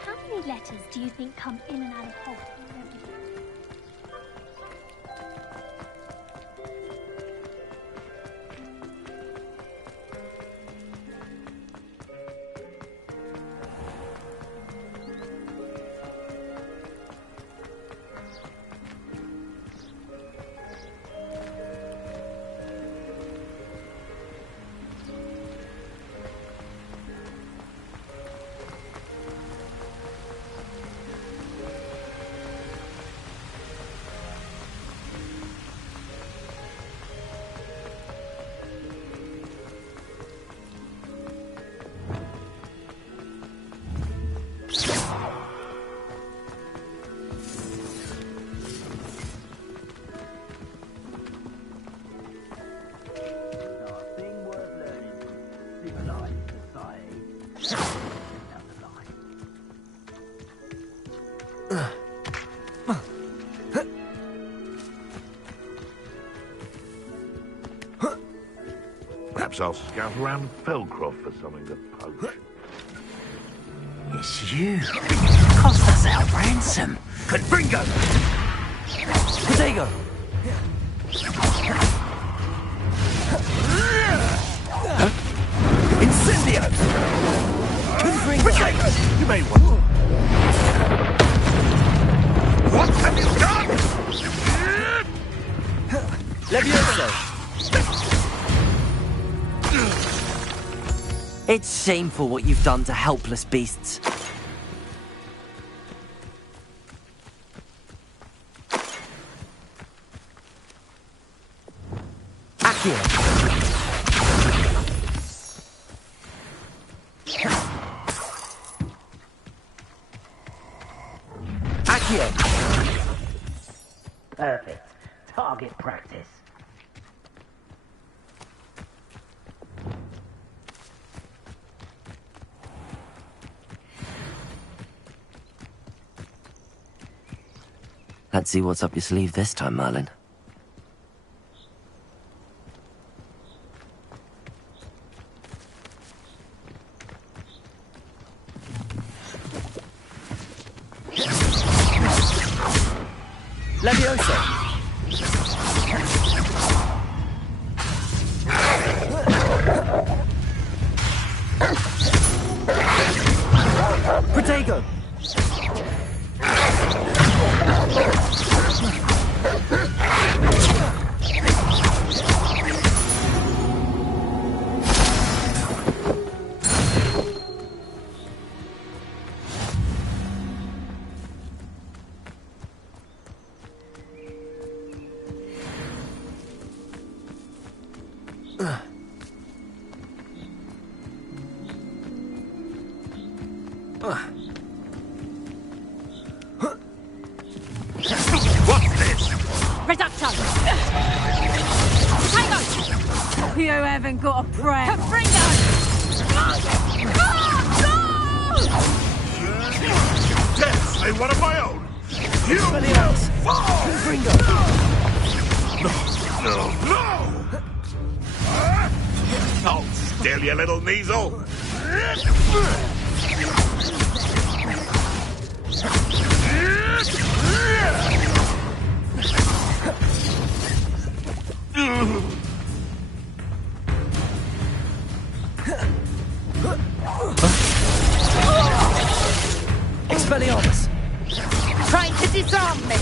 How many letters do you think come in and out of Hogwarts every day? Perhaps I'll scout around Felcroft for something to poach. It's you. Cost us our ransom. Confringo! Protego! Incendio! Protego! You may want to. What have you done? Levioso! It's shameful what you've done to helpless beasts. Accio! Accio! Perfect. Target practice. Let's see what's up your sleeve this time, Merlin. Levioso! Protego! What's this? Reduction! Tiger! You haven't got a prayer. Confringo! Dare say one of my own! You will fall! No! Hold still, you little measle! Expelliarmus! Trying to disarm me!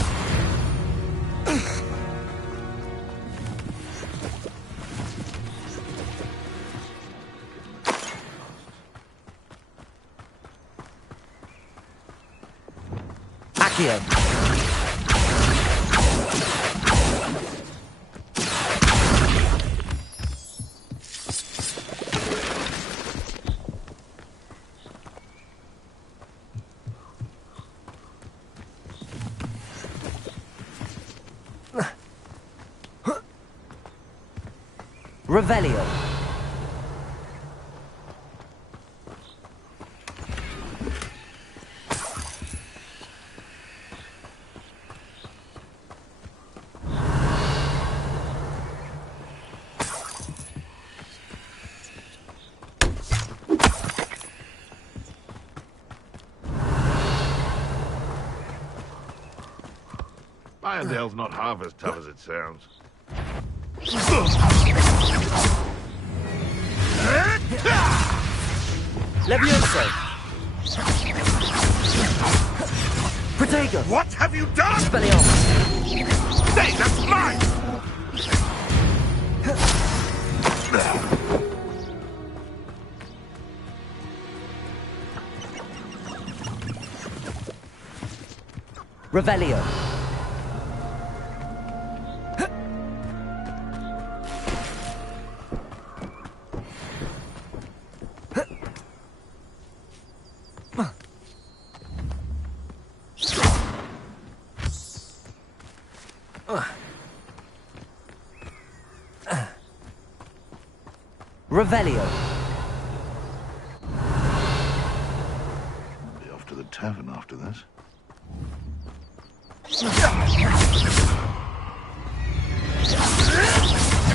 Accio. Revelio. Irondale's not half as tough as it sounds. Levioso! Protego! What have you done? Expelliarmus! Stay, that's mine! Revelio! Revelio. Be off to the tavern after this. You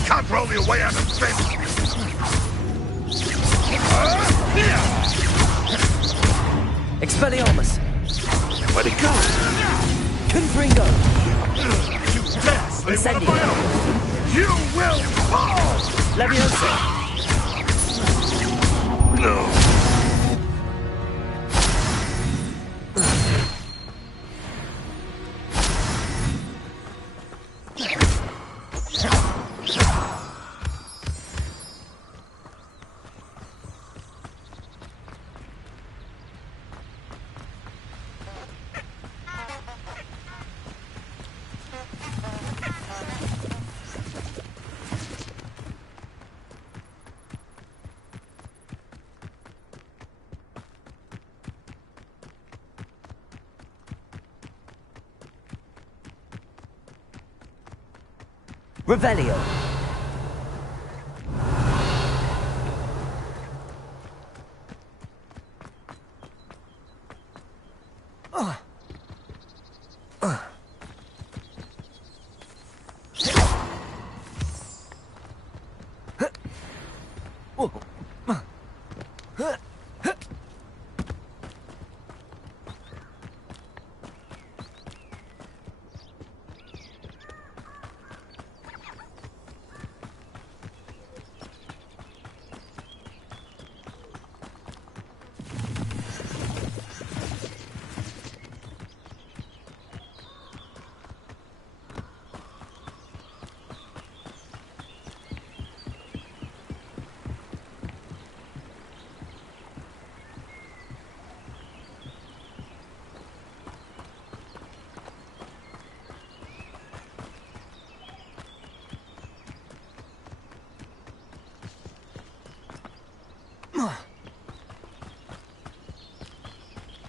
can't roll your way out of bed. Expelliarmus. Where'd it go? Confringo. You dare slay Incendio. one of my own. You will fall! Levioso. No. Revelio.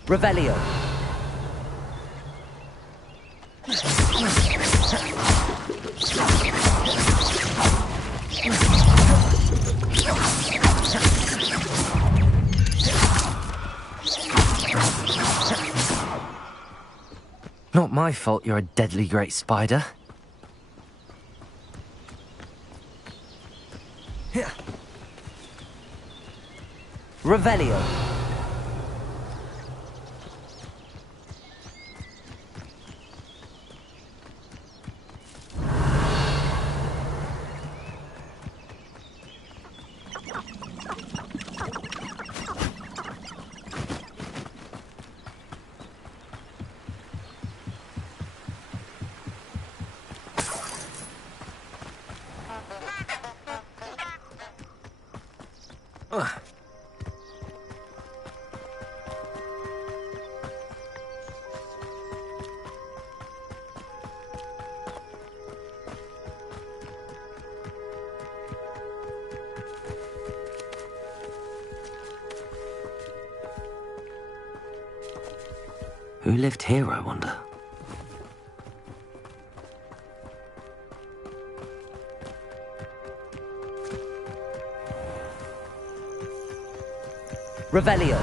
Revelio. Not my fault you're a deadly great spider. Revelio. Who lived here, I wonder? Revelio.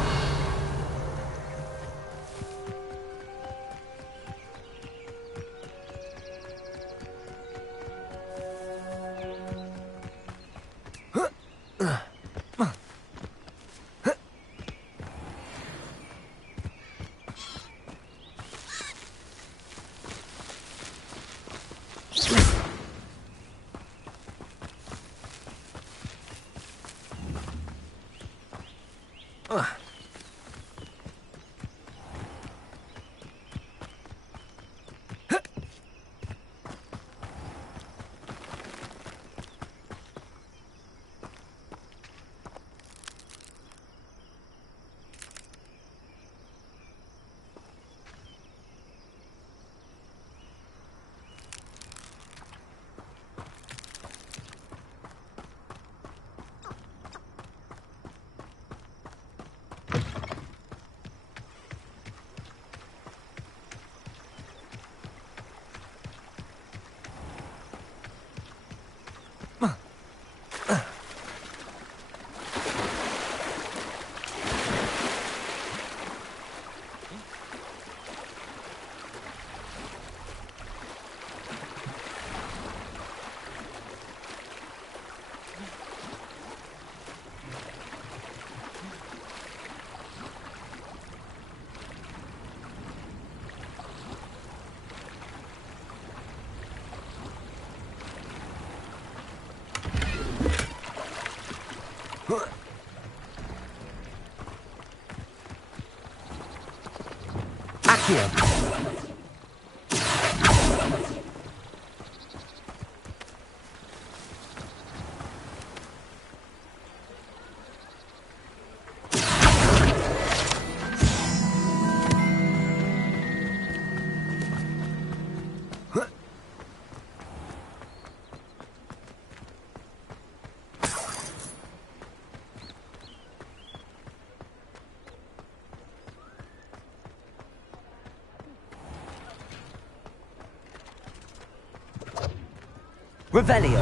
Accio. Revelio.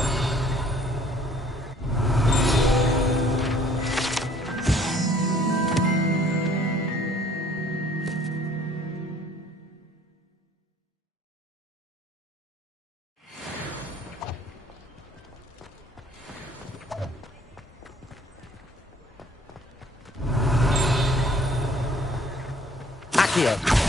Accio.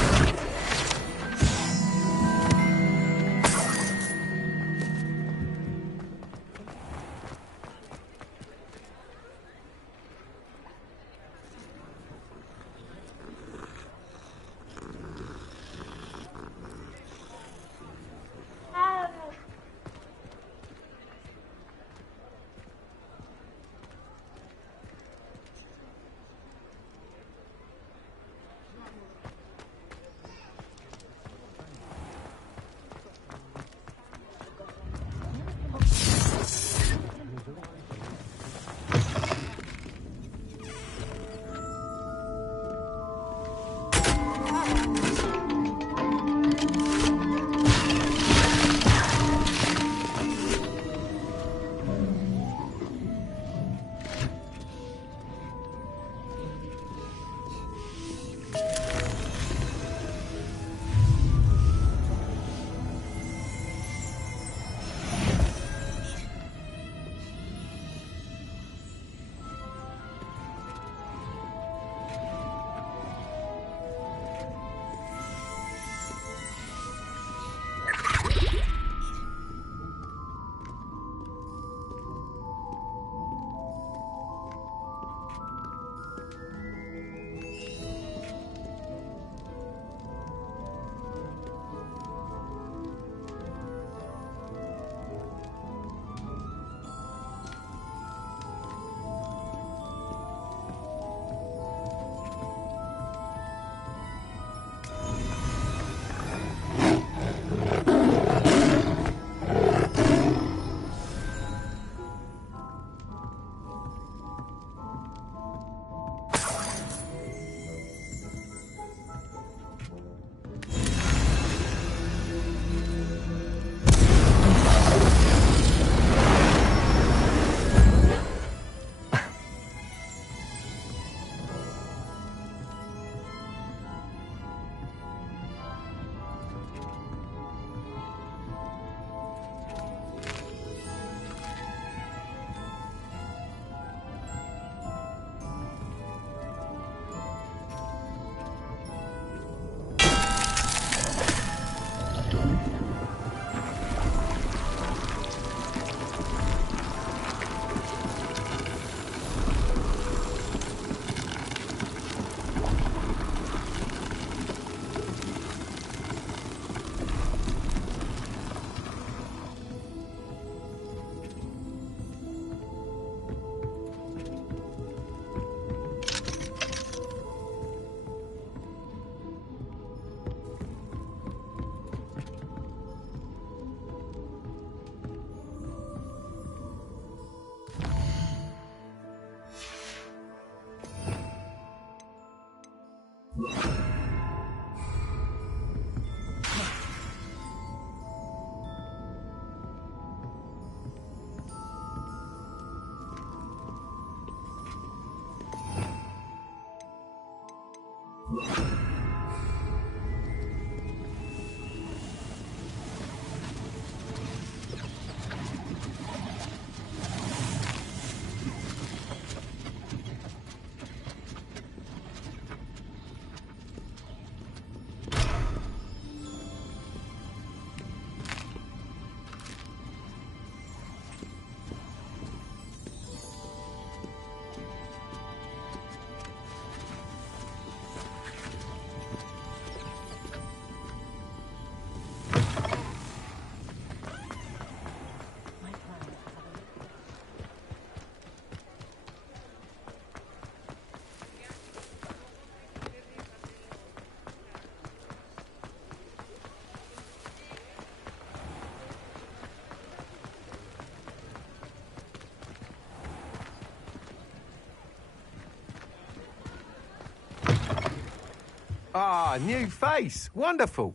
Ah, new face. Wonderful.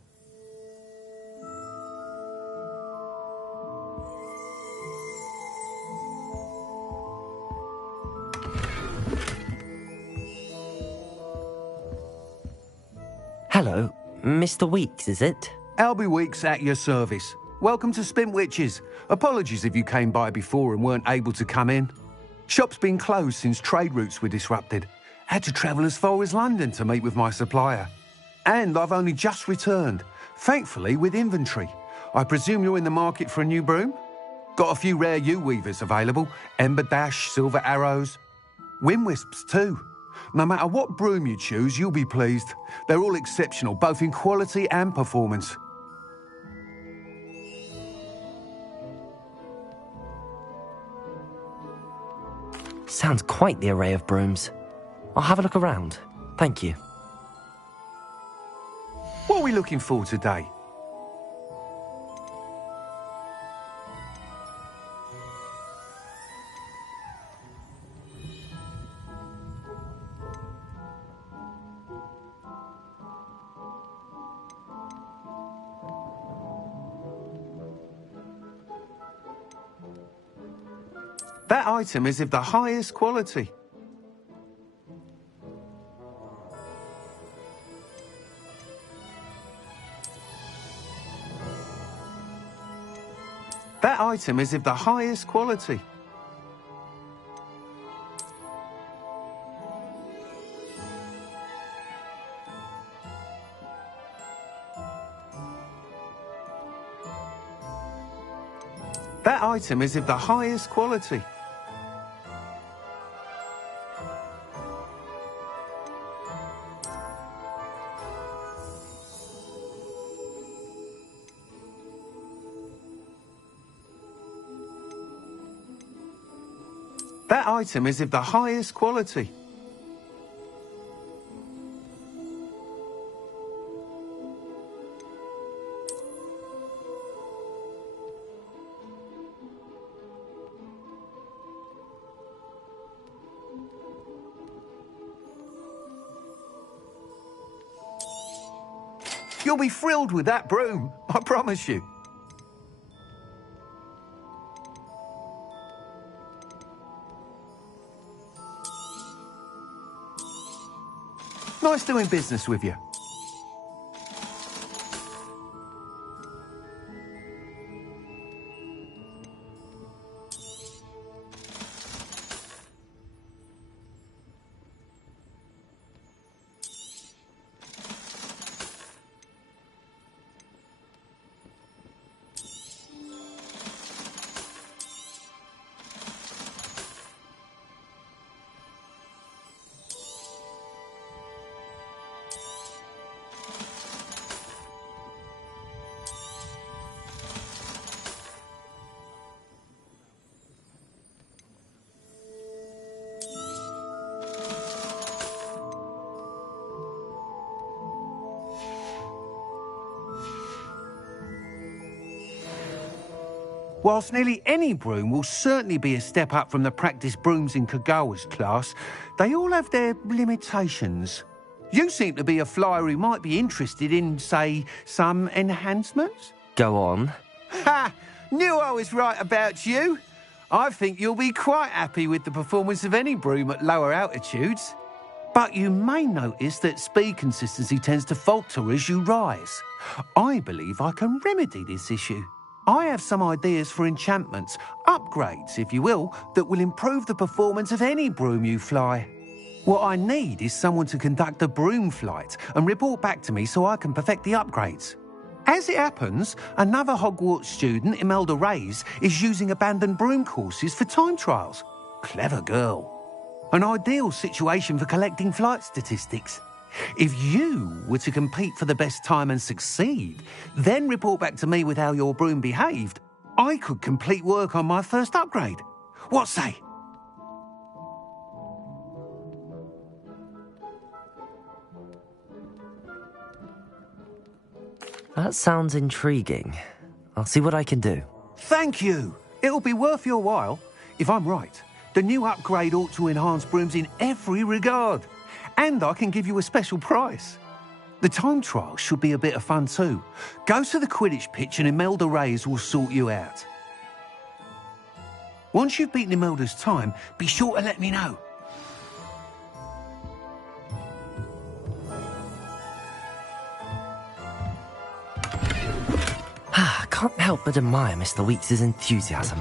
Hello, Mr. Weeks, is it? Albie Weeks at your service. Welcome to Spintwitches. Apologies if you came by before and weren't able to come in. Shop's been closed since trade routes were disrupted. Had to travel as far as London to meet with my supplier. And I've only just returned, thankfully with inventory. I presume you're in the market for a new broom? Got a few rare U-weavers available. Ember Dash, Silver Arrows. Wind Wisps too. No matter what broom you choose, you'll be pleased. They're all exceptional, both in quality and performance. Sounds quite the array of brooms. I'll have a look around. Thank you. What are we looking for today? That item is of the highest quality. That item is of the highest quality. That item is of the highest quality. That item is of the highest quality. You'll be thrilled with that broom, I promise you. Nice doing business with you. Whilst nearly any broom will certainly be a step up from the practice brooms in Kagawa's class, they all have their limitations. You seem to be a flyer who might be interested in, say, some enhancements? Go on. Ha! Knew I was right about you. I think you'll be quite happy with the performance of any broom at lower altitudes. But you may notice that speed consistency tends to falter as you rise. I believe I can remedy this issue. I have some ideas for enchantments, upgrades, if you will, that will improve the performance of any broom you fly. What I need is someone to conduct a broom flight and report back to me so I can perfect the upgrades. As it happens, another Hogwarts student, Imelda Reyes, is using abandoned broom courses for time trials. Clever girl. An ideal situation for collecting flight statistics. If you were to compete for the best time and succeed, then report back to me with how your broom behaved, I could complete work on my first upgrade. What say? That sounds intriguing. I'll see what I can do. Thank you. It'll be worth your while. If I'm right, the new upgrade ought to enhance brooms in every regard. And I can give you a special price. The time trial should be a bit of fun too. Go to the Quidditch pitch and Imelda Reyes will sort you out. Once you've beaten Imelda's time, be sure to let me know. I can't help but admire Mr. Weeks' enthusiasm.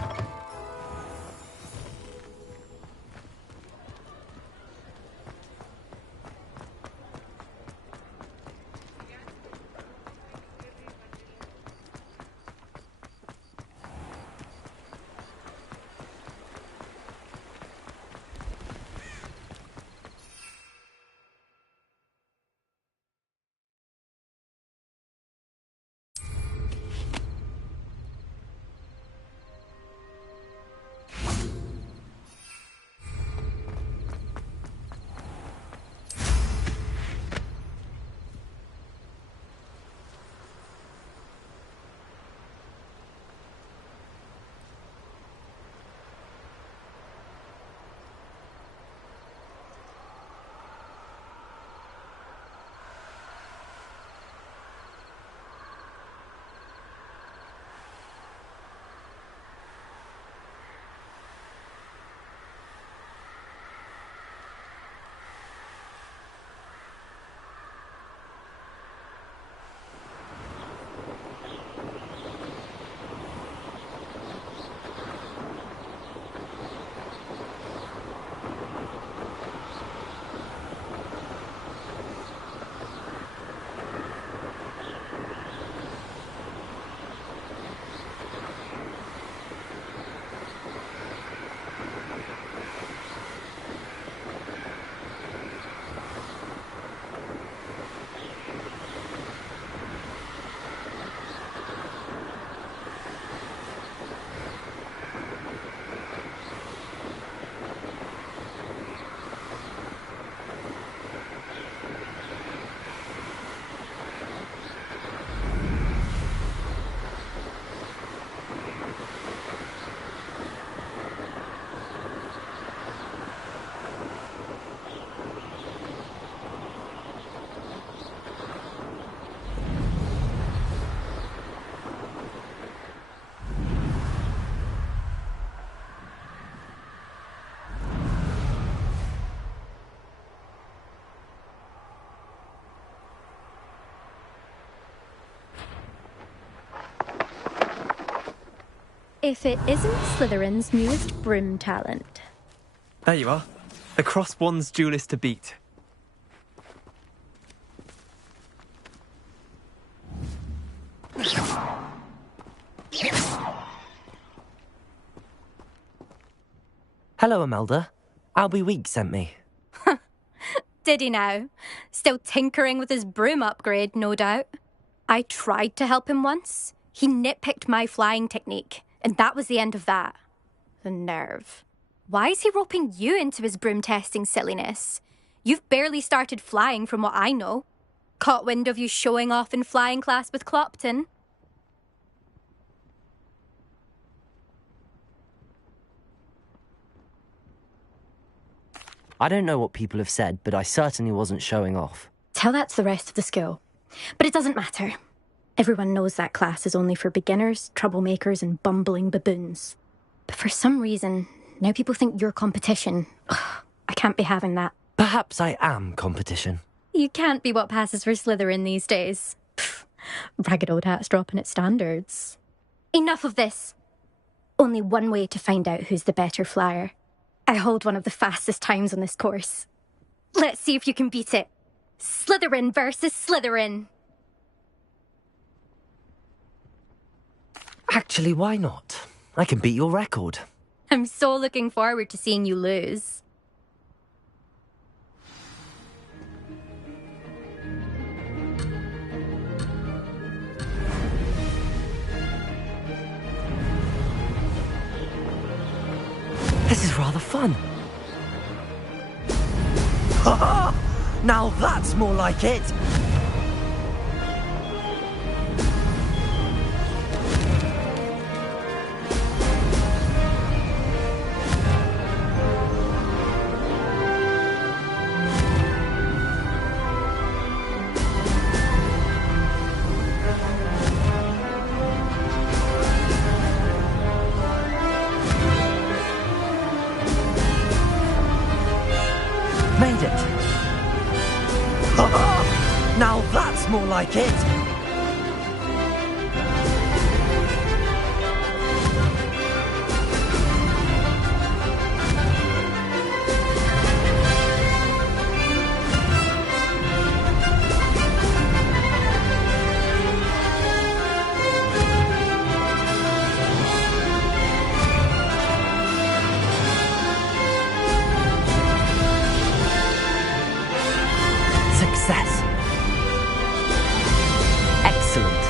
If it isn't Slytherin's newest broom talent. There you are. The cross wands duelist to beat. Hello, Imelda. Albie Weeks sent me. Did he now? Still tinkering with his broom upgrade, no doubt. I tried to help him once. He nitpicked my flying technique, and that was the end of that. The nerve. Why is he roping you into his broom testing silliness? You've barely started flying from what I know. Caught wind of you showing off in flying class with Clopton. I don't know what people have said, but I certainly wasn't showing off. Tell that to the rest of the school. But it doesn't matter. Everyone knows that class is only for beginners, troublemakers, and bumbling baboons. But for some reason, now people think you're competition. Ugh, I can't be having that. Perhaps I am competition. You can't be what passes for Slytherin these days. Pfft, ragged old hat's dropping its standards. Enough of this. Only one way to find out who's the better flyer. I hold one of the fastest times on this course. Let's see if you can beat it. Slytherin versus Slytherin. Actually, why not? I can beat your record. I'm so looking forward to seeing you lose. This is rather fun. Now that's more like it. Made it! Now that's more like it! Success. Excellent.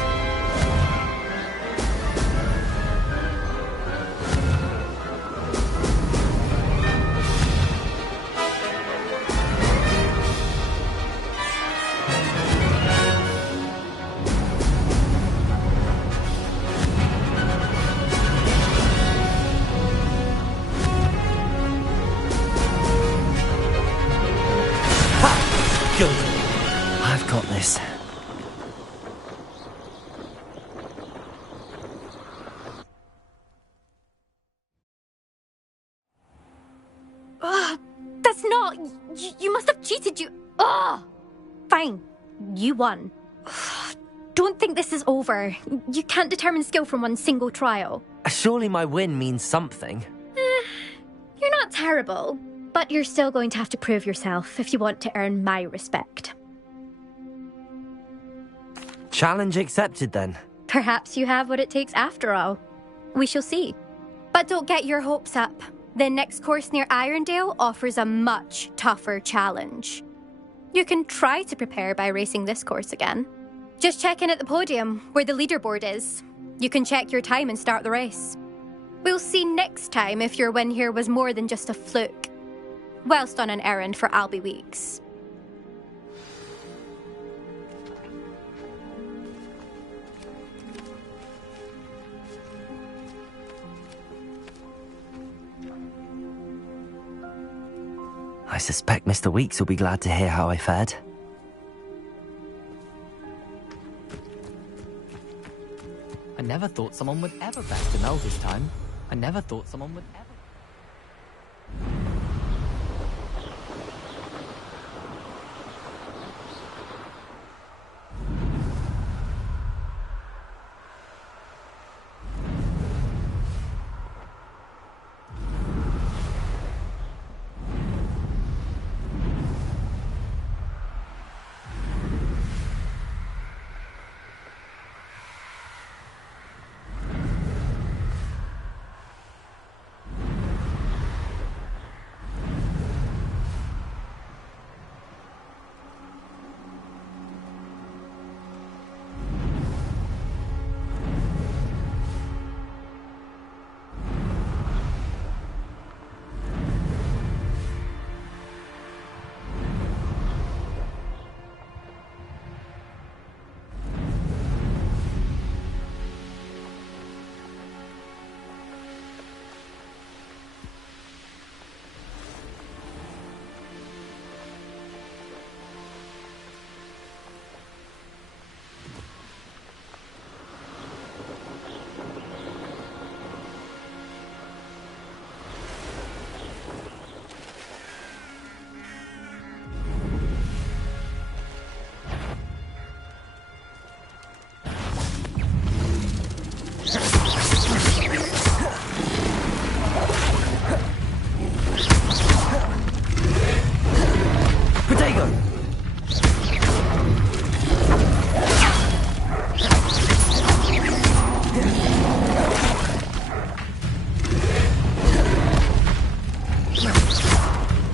Ha! Good. I've got this. That's not... You must have cheated, you... Ugh! Fine. You won. Don't think this is over. You can't determine skill from one single trial. Surely my win means something. You're not terrible, but you're still going to have to prove yourself if you want to earn my respect. Challenge accepted, then. Perhaps you have what it takes after all. We shall see. But don't get your hopes up. The next course near Irondale offers a much tougher challenge. You can try to prepare by racing this course again. Just check in at the podium, where the leaderboard is. You can check your time and start the race. We'll see next time if your win here was more than just a fluke. Whilst on an errand for Albie Weeks. I suspect Mr. Weeks will be glad to hear how I fared. I never thought someone would ever best in Eldritch time. I never thought someone would ever...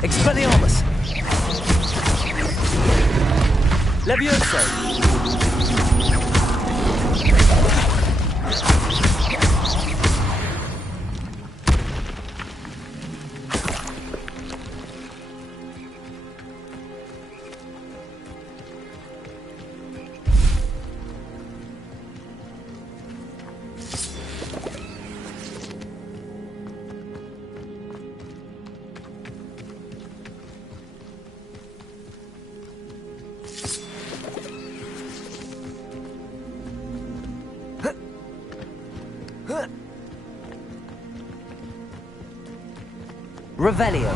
Expelliarmus! Levioso! Revelio.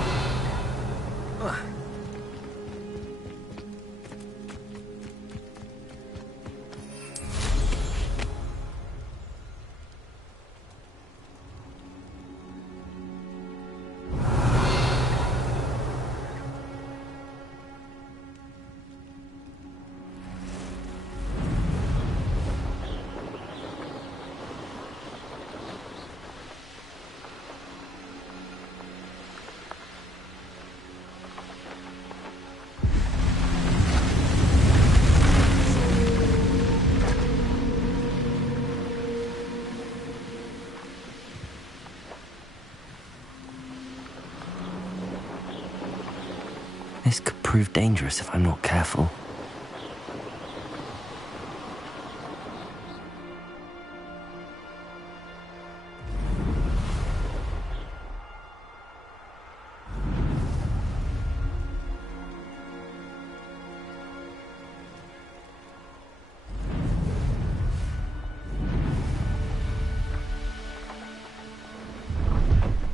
This could prove dangerous if I'm not careful.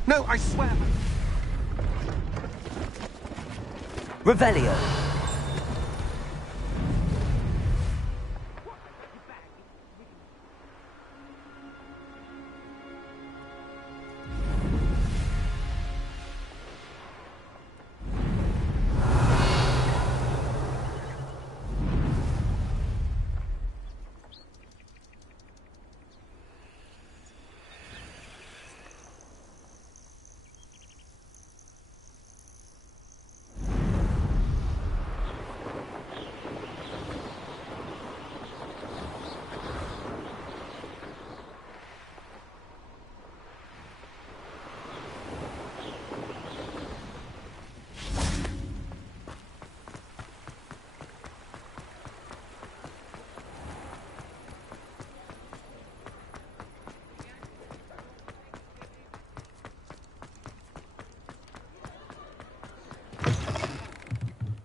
No, I swear. Revelio.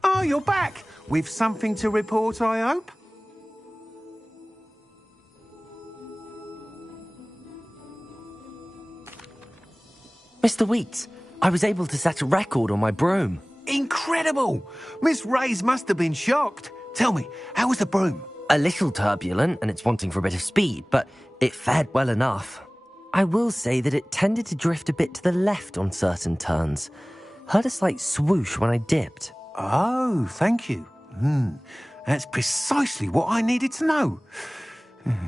Oh, you're back! With something to report, I hope? Mr. Wheats, I was able to set a record on my broom. Incredible! Miss Reyes must have been shocked. Tell me, how was the broom? A little turbulent, and it's wanting for a bit of speed, but it fared well enough. I will say that it tended to drift a bit to the left on certain turns. Heard a slight swoosh when I dipped. Oh, thank you. That's precisely what I needed to know.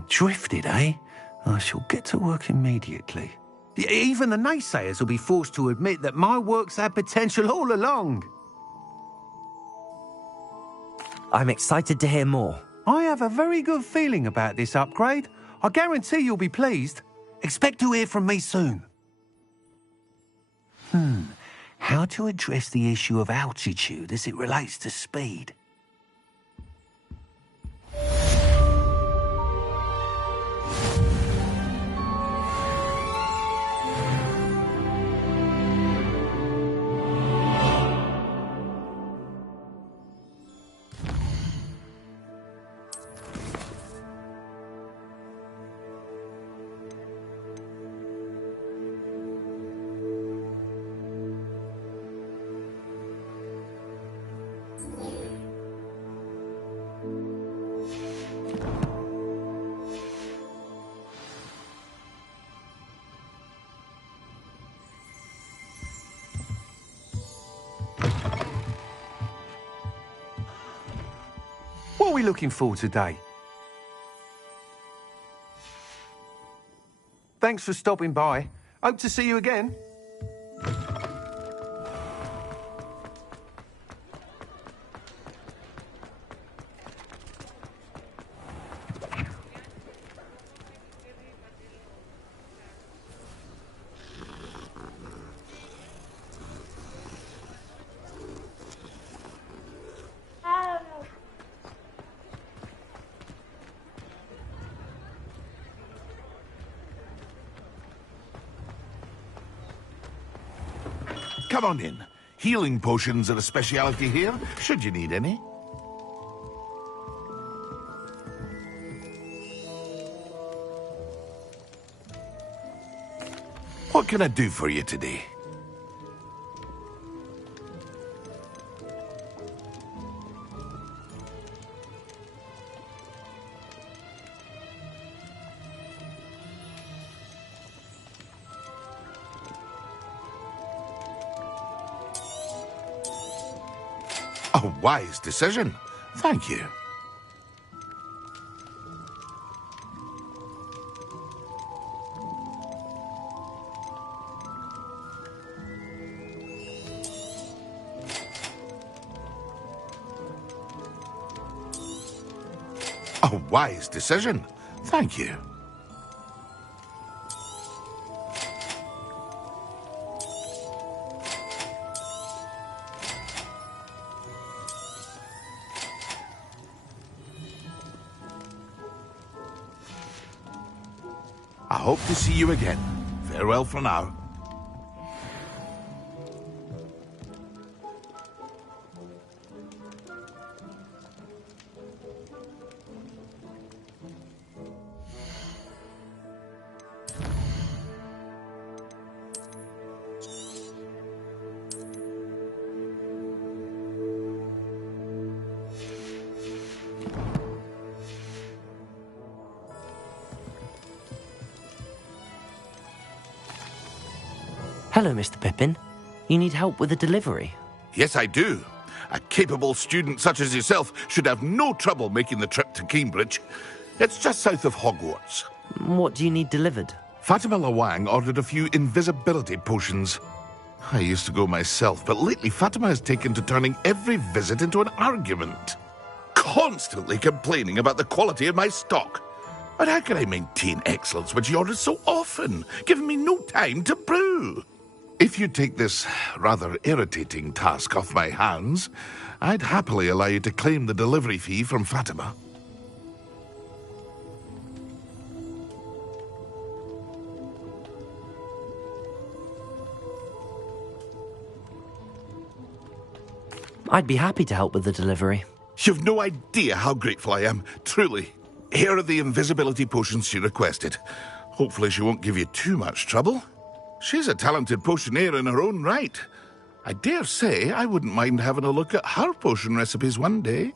Drifted, eh? I shall get to work immediately. Even the naysayers will be forced to admit that my work's had potential all along. I'm excited to hear more. I have a very good feeling about this upgrade. I guarantee you'll be pleased. Expect to hear from me soon. How to address the issue of altitude as it relates to speed. What are we looking for today? Thanks for stopping by. Hope to see you again. Come on in. Healing potions are a speciality here, should you need any. What can I do for you today? A wise decision. Thank you. A wise decision. Thank you. I hope to see you again. Farewell for now. Hello, Mr. Pippin. You need help with a delivery? Yes, I do. A capable student such as yourself should have no trouble making the trip to Cambridge. It's just south of Hogwarts. What do you need delivered? Fatima Lawang ordered a few invisibility potions. I used to go myself, but lately Fatima has taken to turning every visit into an argument. Constantly complaining about the quality of my stock. But how can I maintain excellence when she orders so often, giving me no time to brew? If you take this rather irritating task off my hands, I'd happily allow you to claim the delivery fee from Fatima. I'd be happy to help with the delivery. You've no idea how grateful I am, truly. Here are the invisibility potions she requested. Hopefully she won't give you too much trouble. She's a talented potioneer in her own right. I dare say I wouldn't mind having a look at her potion recipes one day.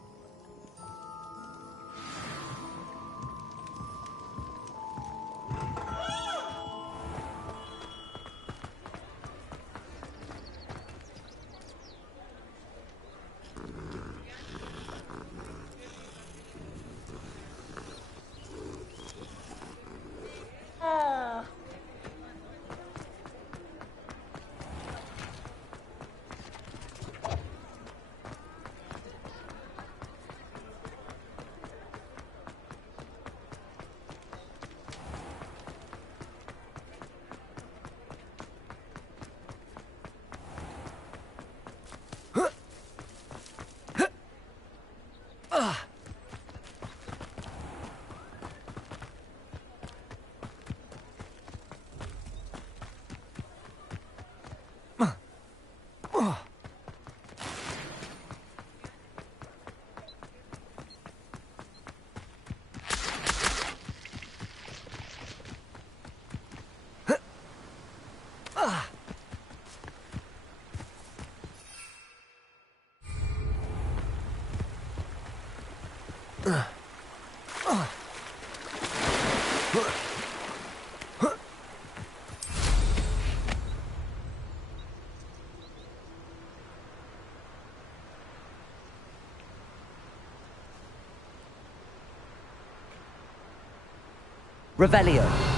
Revelio.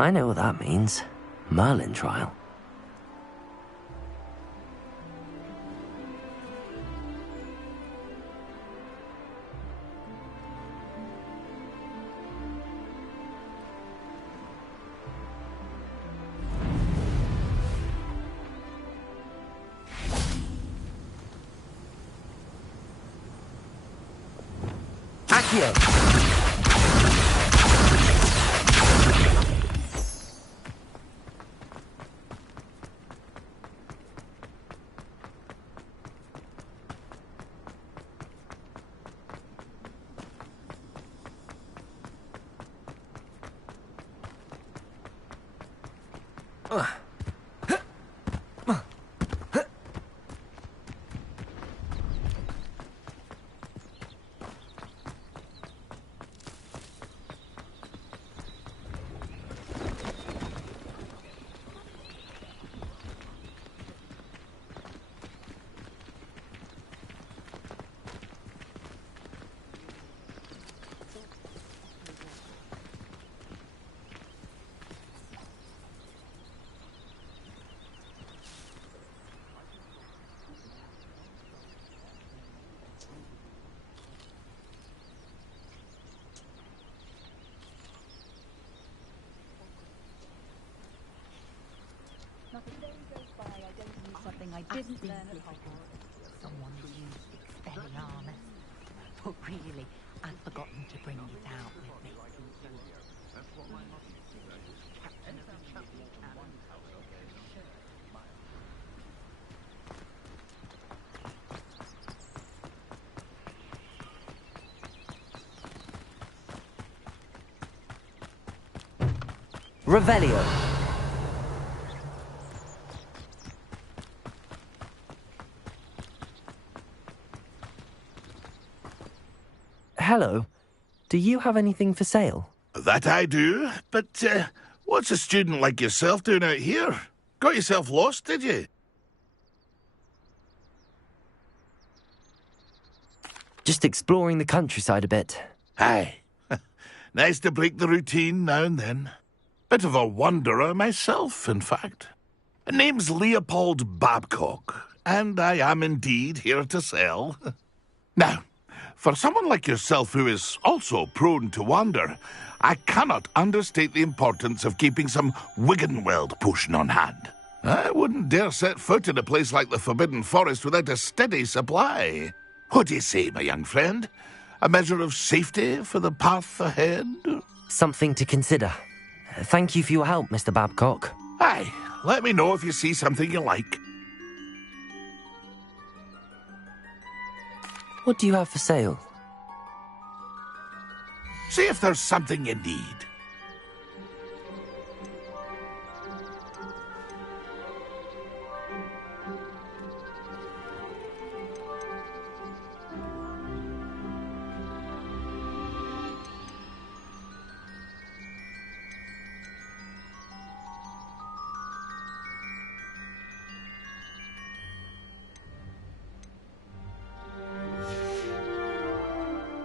I know what that means. Merlin trial. Accio! didn't learn at Hogwarts. Someone used Expelliarmus. But really, I've forgotten to bring it out with me. Revelio. Hello. Do you have anything for sale? That I do, but what's a student like yourself doing out here? Got yourself lost, did you? Just exploring the countryside a bit. Aye. Nice to break the routine now and then. Bit of a wanderer myself, in fact. Name's Leopold Babcock, and I am indeed here to sell. Now, for someone like yourself who is also prone to wander, I cannot understate the importance of keeping some Wiggenweld potion on hand. I wouldn't dare set foot in a place like the Forbidden Forest without a steady supply. What do you say, my young friend? A measure of safety for the path ahead? Something to consider. Thank you for your help, Mr. Babcock. Aye, let me know if you see something you like. What do you have for sale? See if there's something you need.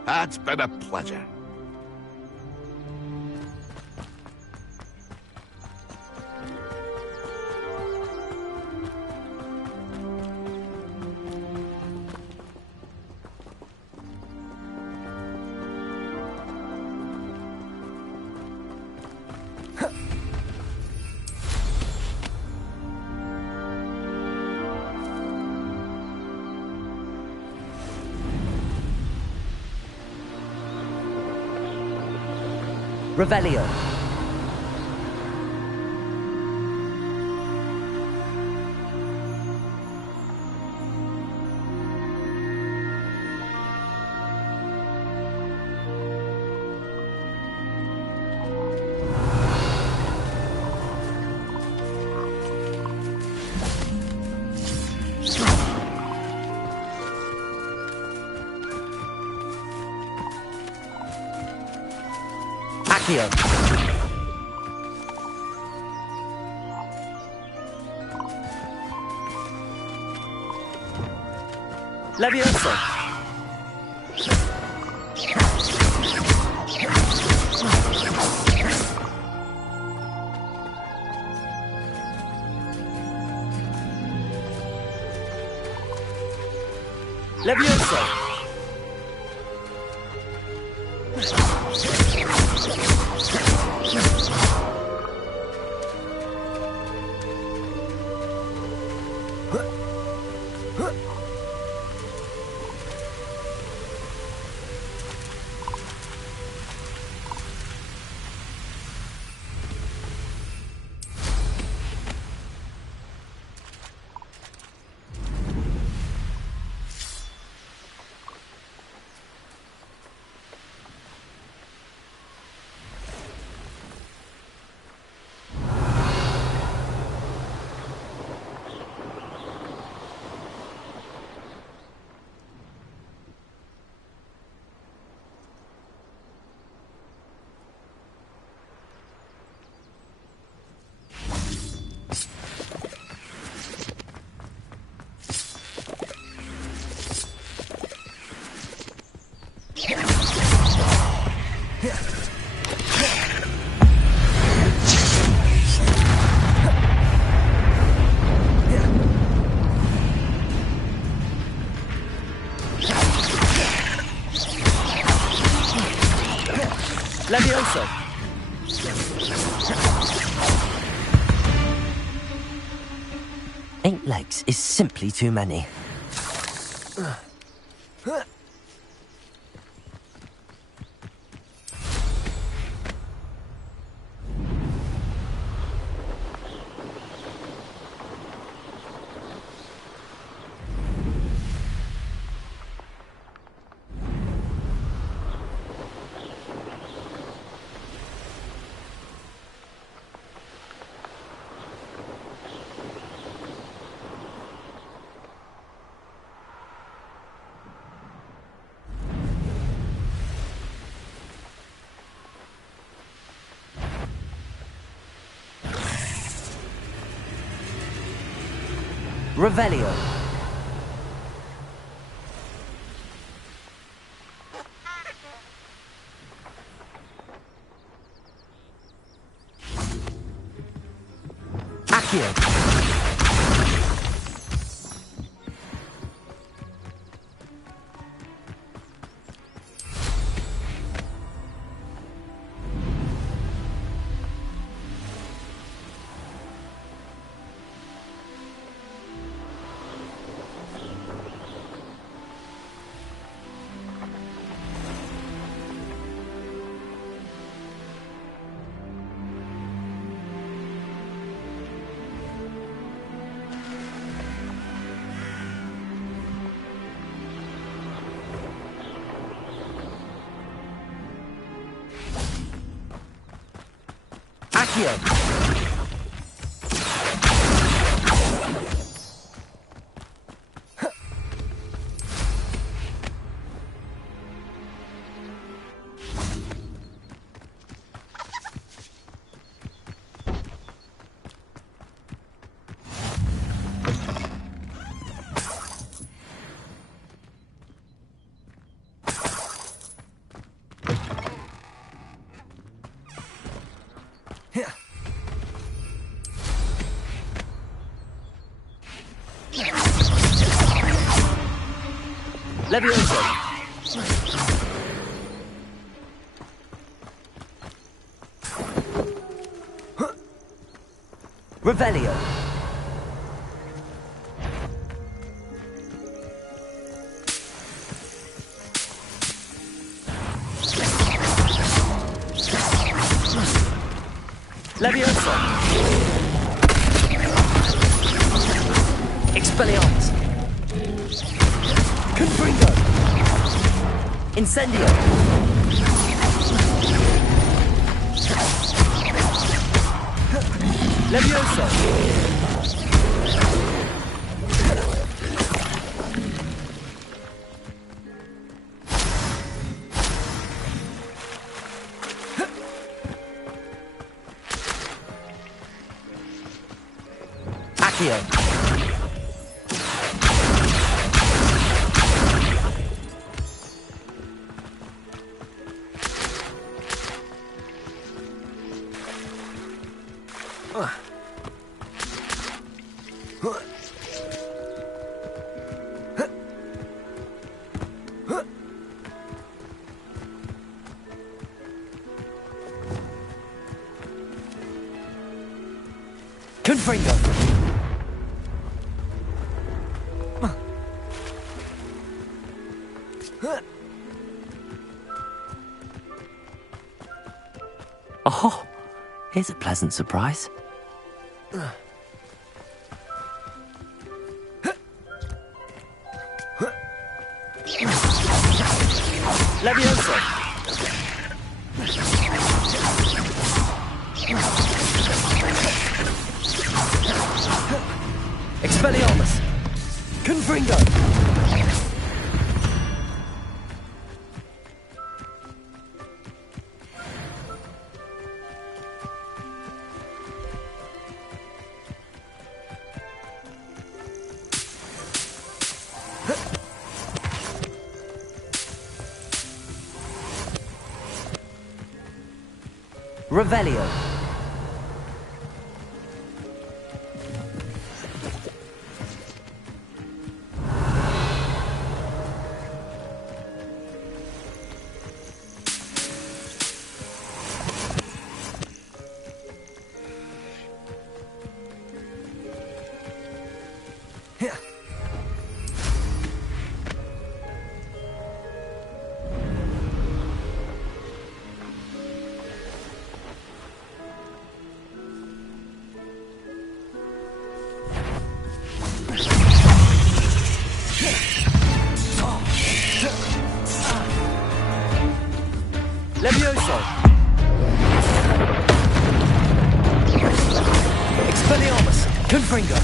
It's been a pleasure. Revelio. Accio. Levioso. Levioso. Levioso. 8 legs is simply too many. Revelio. Accio. Accio. Levioso. Revelio. Levioso. Expelliarmus. Confringo. Incendio. Levioso. Accio. Confringo. Oh, here's a pleasant surprise. Levioso. Expelliarmus. Confringo. Revelio. Levioso! Expelliarmus! Confringo!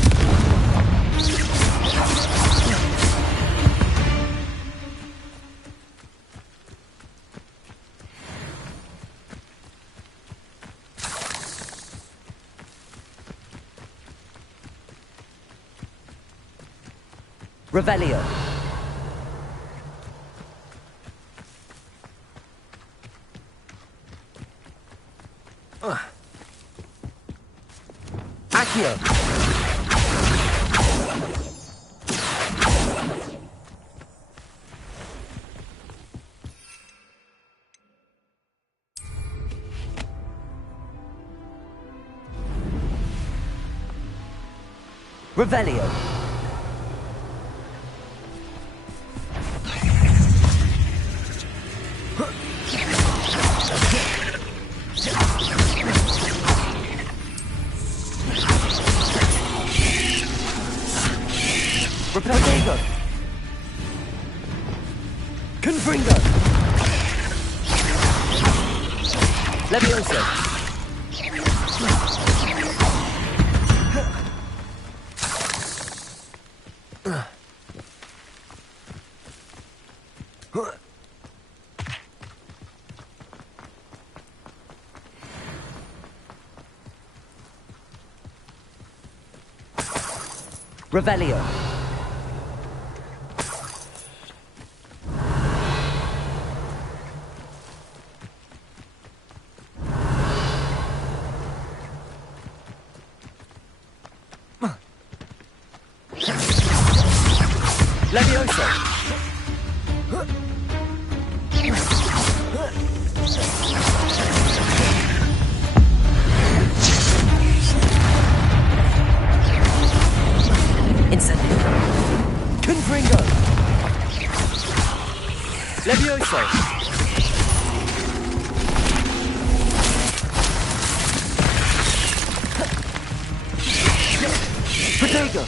Revelio. Accio. Revelio. Repelligo. Confringo. Levioso. Revelio. Levioso. Incendio. Confringo. Levioso. Protego.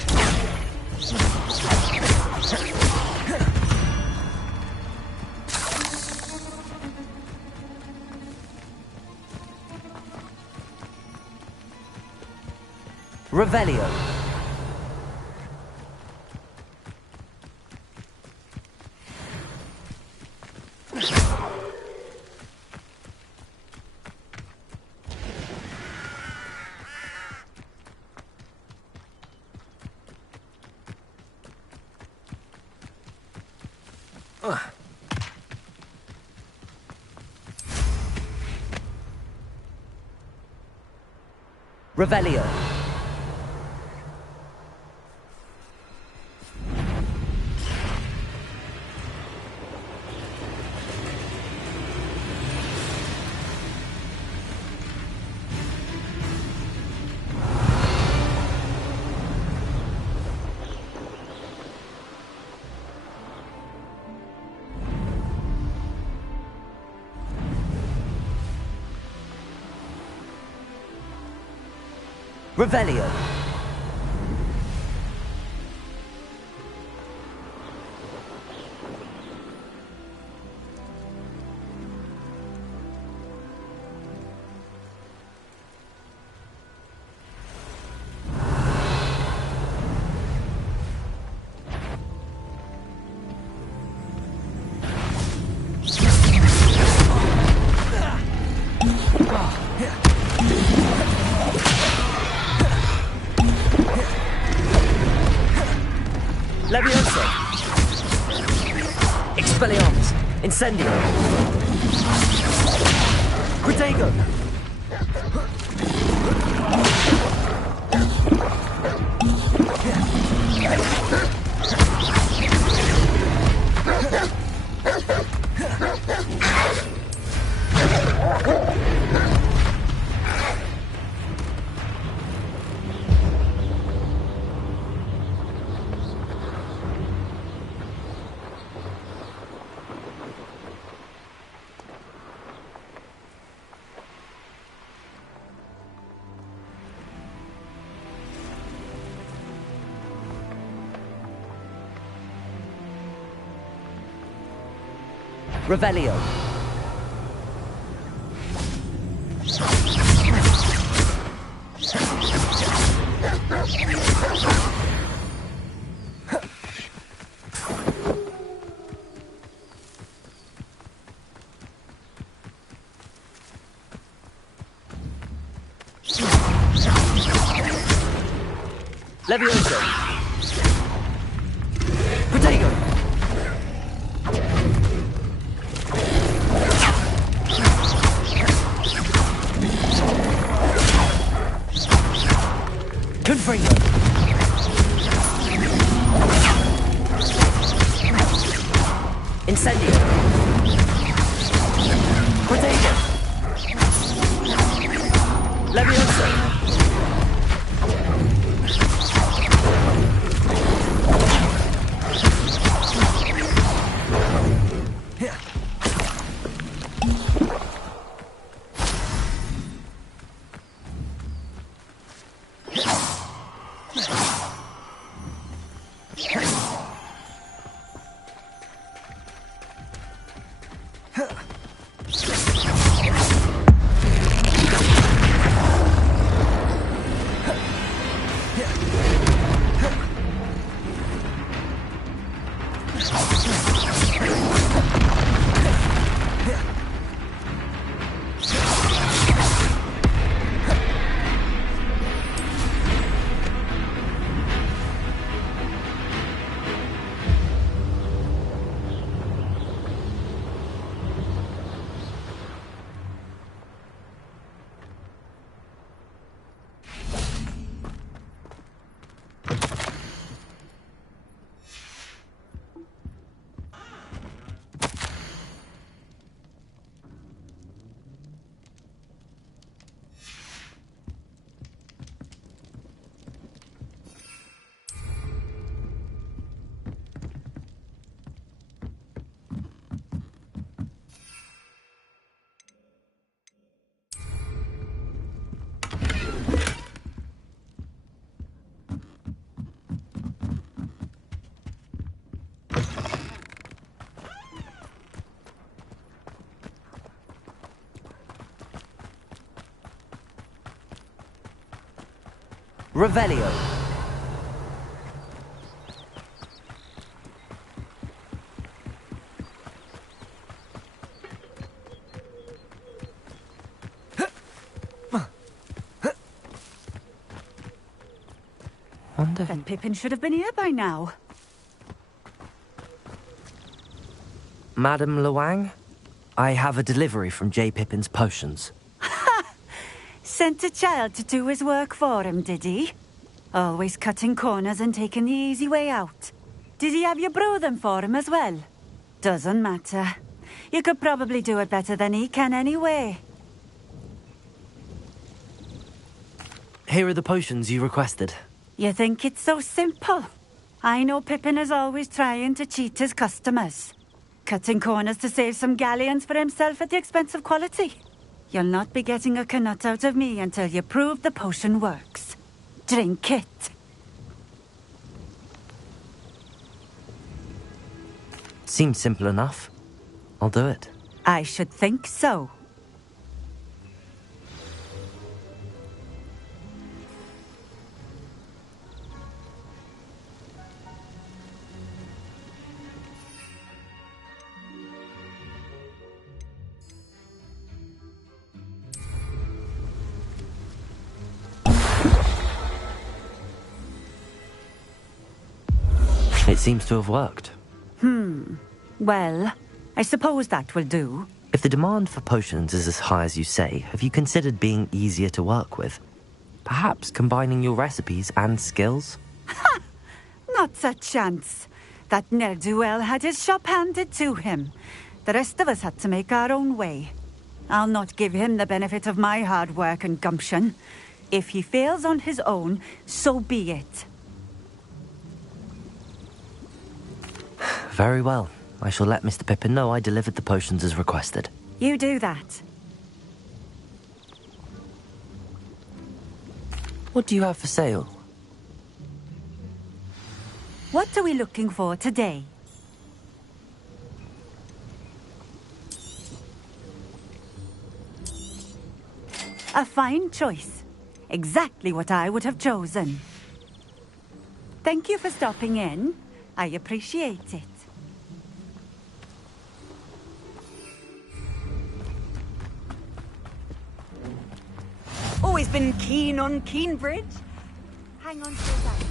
Revelio. Revelio. Revelio. Levioso. Expelliarmus. Incendio. Protego. Revelio. Levioso! Protego! Confringo! Incendio! Protego! Levioso! Revelio. Then Pippin should have been here by now. Madam Luang, I have a delivery from J. Pippin's potions. Sent a child to do his work for him, did he? Always cutting corners and taking the easy way out. Did he have you brew them for him as well? Doesn't matter. You could probably do it better than he can anyway. Here are the potions you requested. You think it's so simple? I know Pippin is always trying to cheat his customers. Cutting corners to save some galleons for himself at the expense of quality. You'll not be getting a canut out of me until you prove the potion works. Drink it. Seems simple enough. I'll do it. I should think so. It seems to have worked. Well, I suppose that will do. If the demand for potions is as high as you say, have you considered being easier to work with? Perhaps combining your recipes and skills? Ha! Not a chance. That ne'er-do-well had his shop handed to him. The rest of us had to make our own way. I'll not give him the benefit of my hard work and gumption. If he fails on his own, so be it. Very well. I shall let Mr. Pippin know I delivered the potions as requested. You do that. What do you have for sale? What are we looking for today? A fine choice. Exactly what I would have chosen. Thank you for stopping in. I appreciate it. Always been keen on Keenbridge. Hang on to that.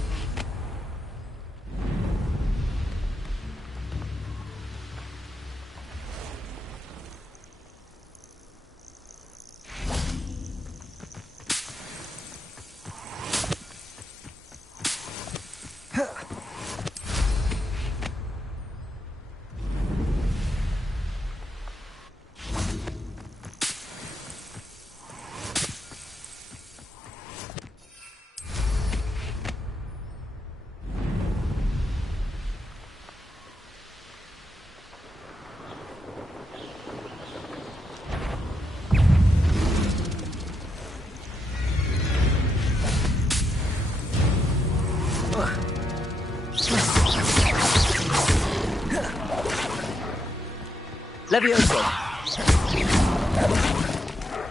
Levioso!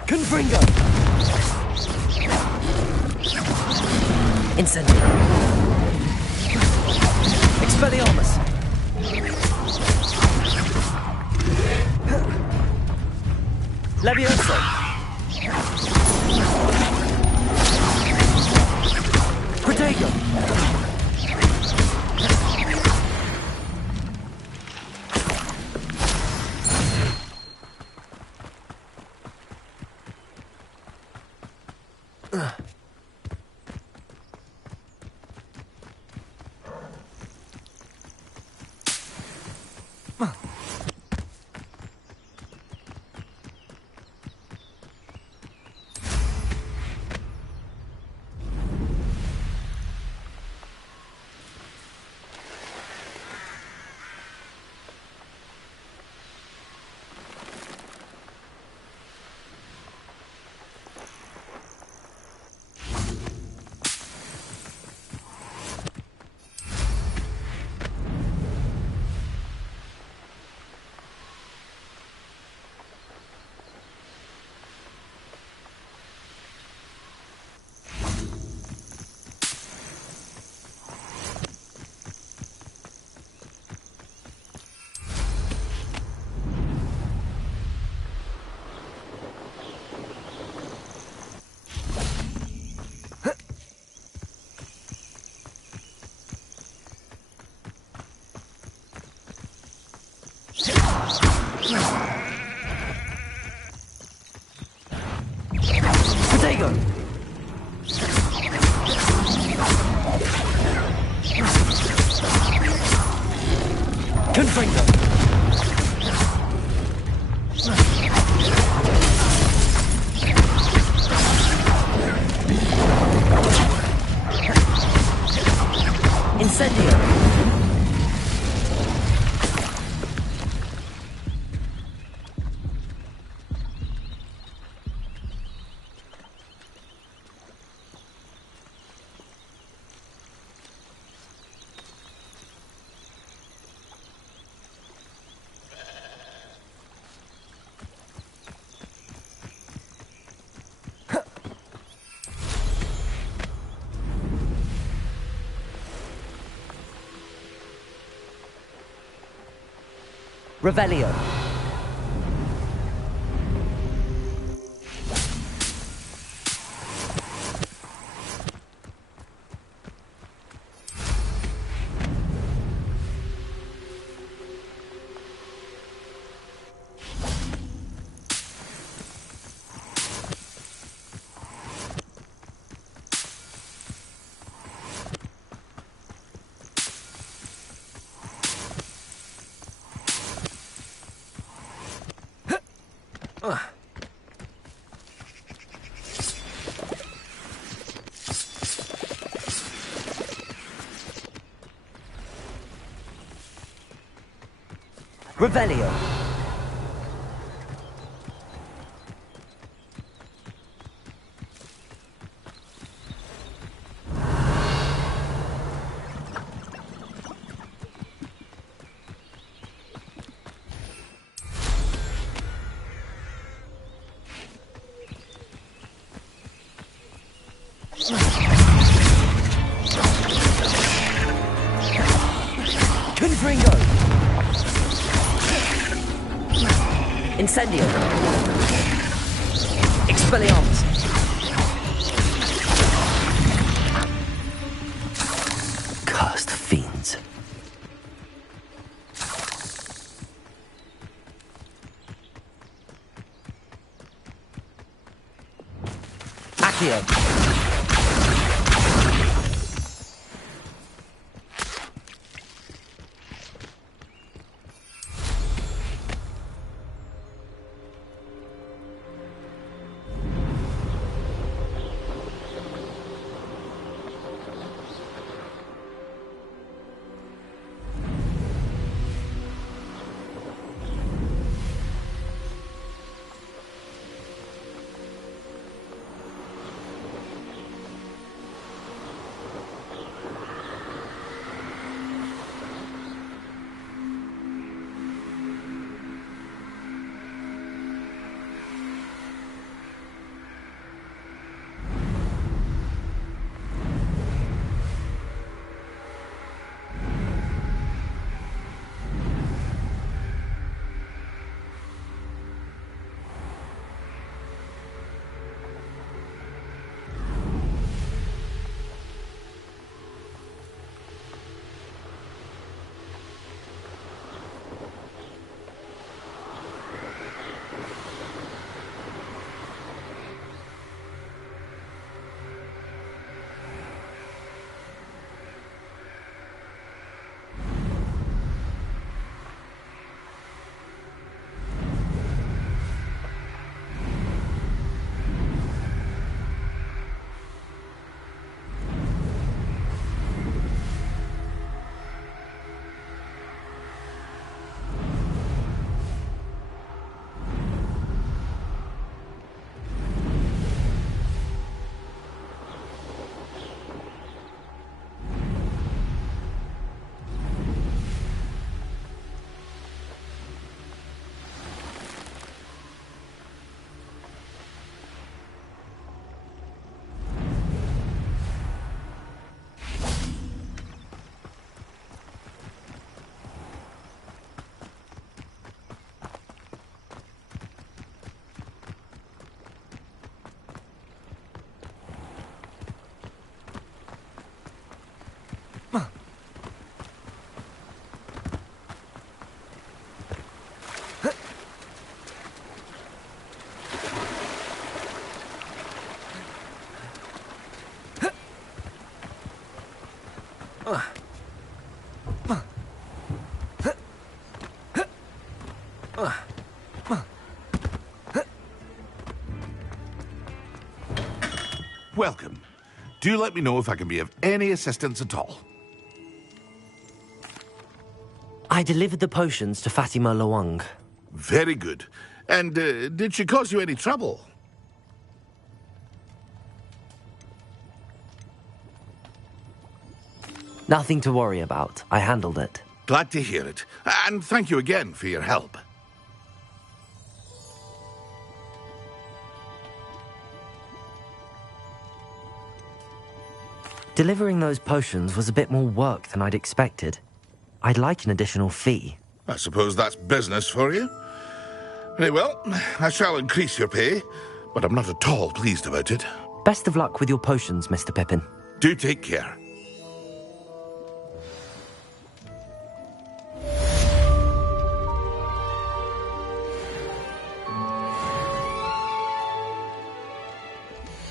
Confringo! Incendio! Expelliarmus! Levioso! Protego! Protego! Confringo! Incendio! Revelio. Revelio. Incendio! Expelliarmus! Cursed fiends. Accio! Welcome. Do let me know if I can be of any assistance at all. I delivered the potions to Fatima Lawang. Very good. And did she cause you any trouble? Nothing to worry about. I handled it. Glad to hear it. And thank you again for your help. Delivering those potions was a bit more work than I'd expected. I'd like an additional fee. I suppose that's business for you. Very well, I shall increase your pay, but I'm not at all pleased about it. Best of luck with your potions, Mr. Pippin. Do take care.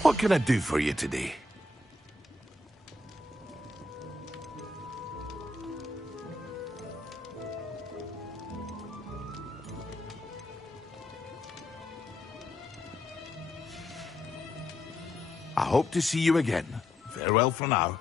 What can I do for you today? I hope to see you again. Farewell for now.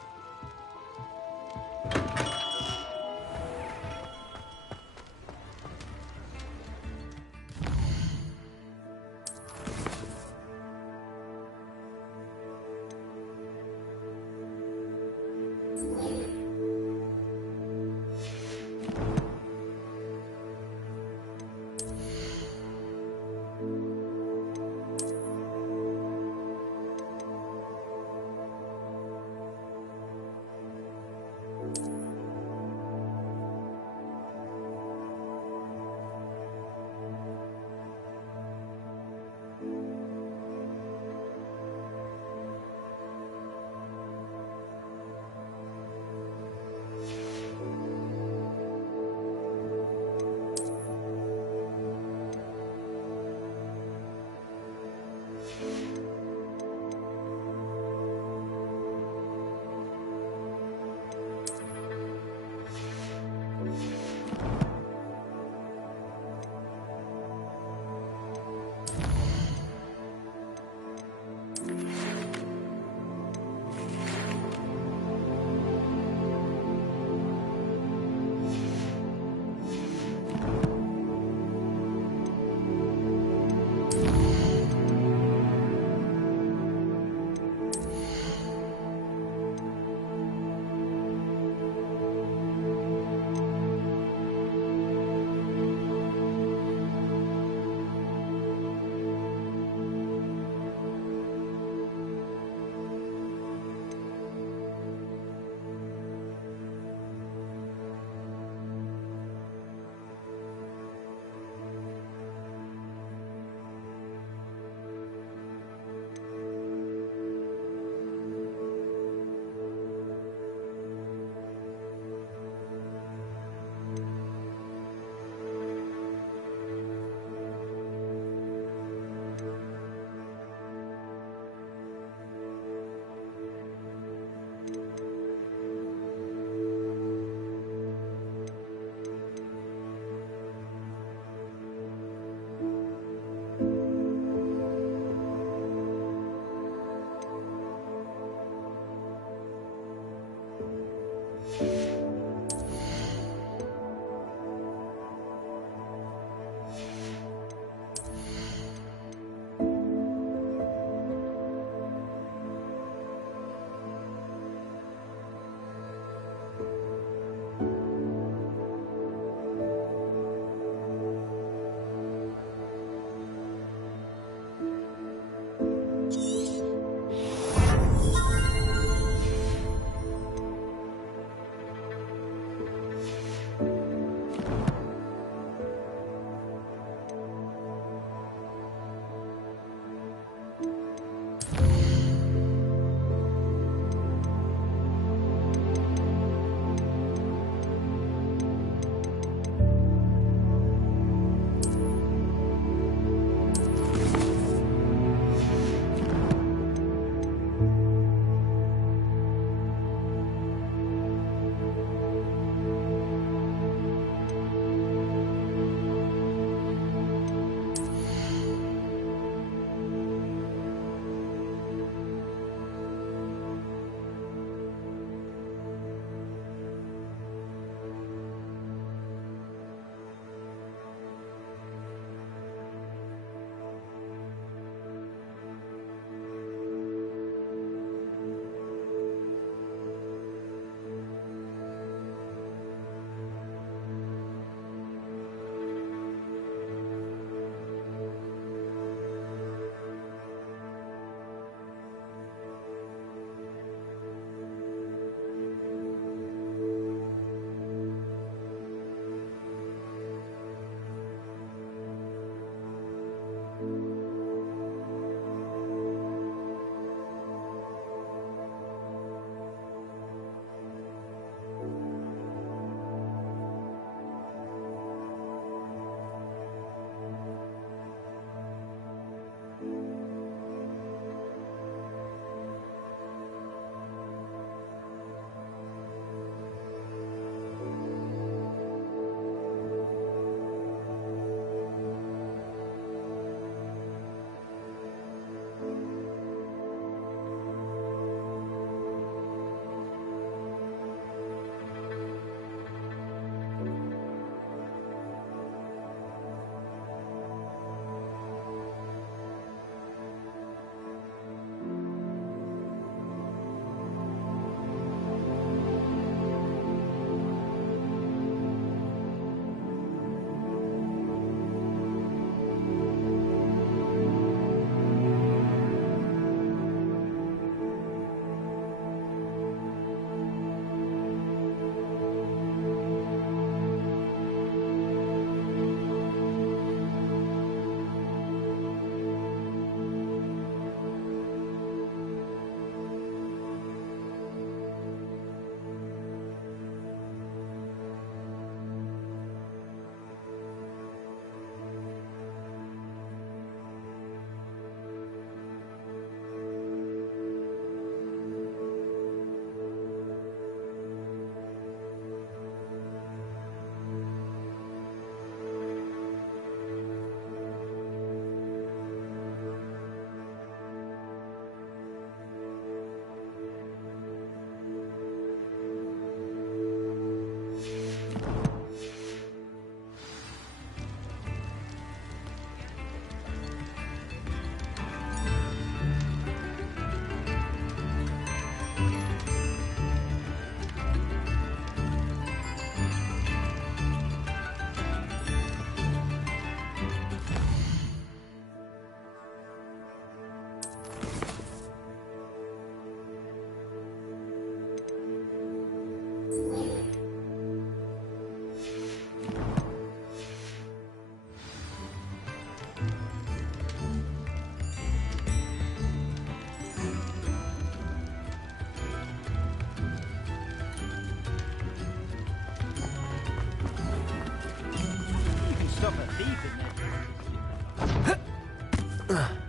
Oh.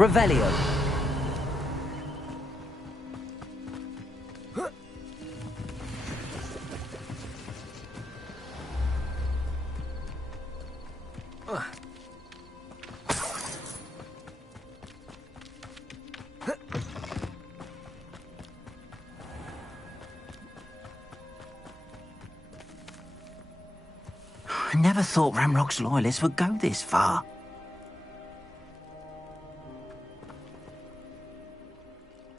Revelio. I never thought Ramrock's loyalists would go this far.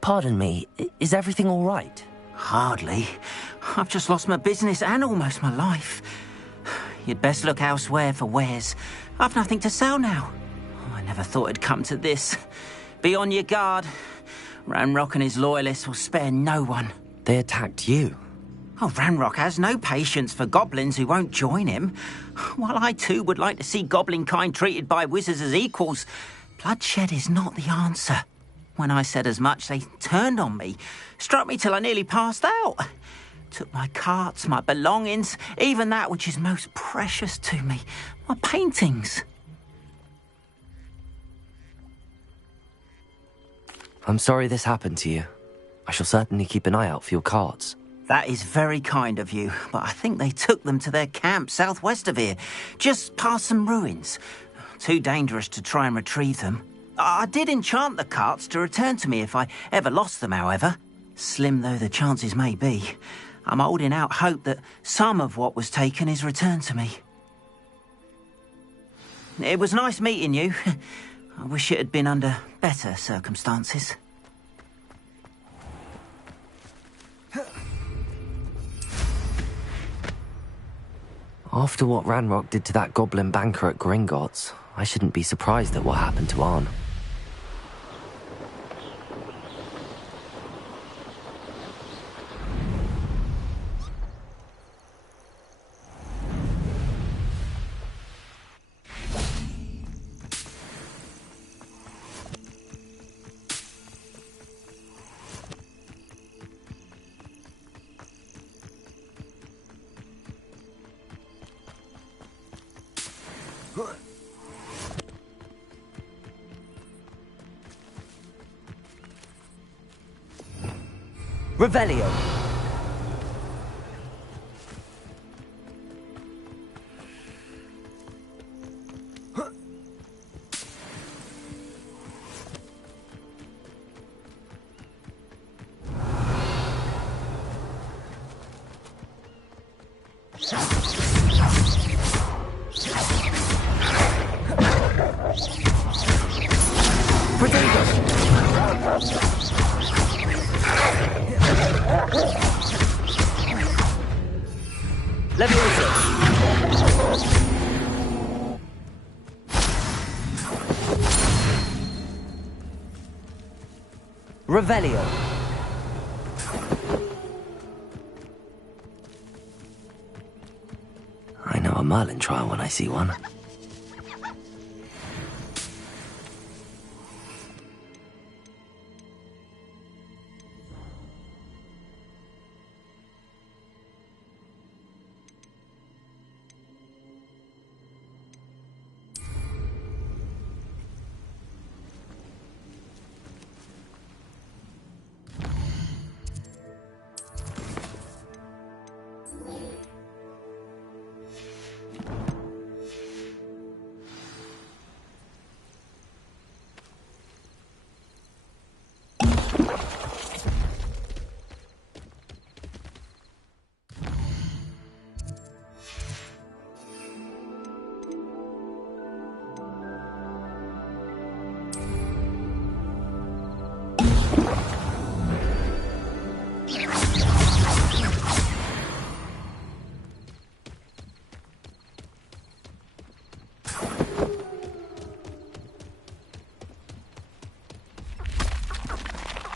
Pardon me, is everything all right? Hardly. I've just lost my business and almost my life. You'd best look elsewhere for wares. I've nothing to sell now. I never thought it'd come to this. Be on your guard. Ranrock and his loyalists will spare no one. They attacked you? Oh, Ranrock has no patience for goblins who won't join him. While I too would like to see goblin kind treated by wizards as equals, bloodshed is not the answer. When I said as much, they turned on me, struck me till I nearly passed out. Took my carts, my belongings, even that which is most precious to me, my paintings. I'm sorry this happened to you. I shall certainly keep an eye out for your carts. That is very kind of you, but I think they took them to their camp southwest of here, just past some ruins. Too dangerous to try and retrieve them. I did enchant the carts to return to me if I ever lost them, however. Slim though the chances may be, I'm holding out hope that some of what was taken is returned to me. It was nice meeting you. I wish it had been under better circumstances. After what Ranrock did to that goblin banker at Gringotts, I shouldn't be surprised at what happened to Arn. Revelio. Revelio. I know a Merlin trial when I see one.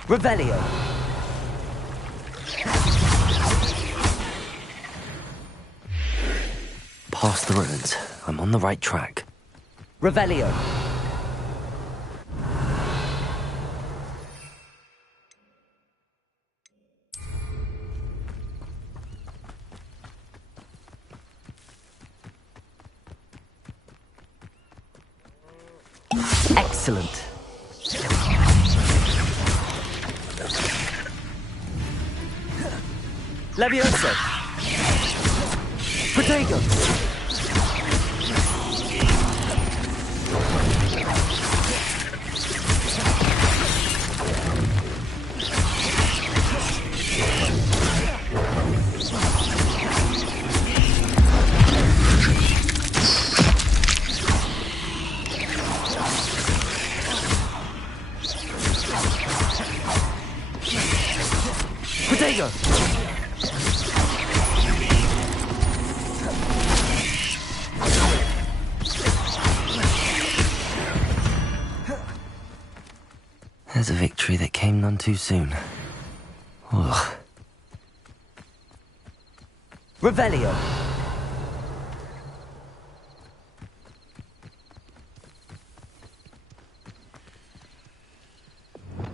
Revelio. Past the ruins. I'm on the right track. Revelio. Excellent. Levioso! Protego! Protego! There's a victory that came none too soon. Ugh. Revelio!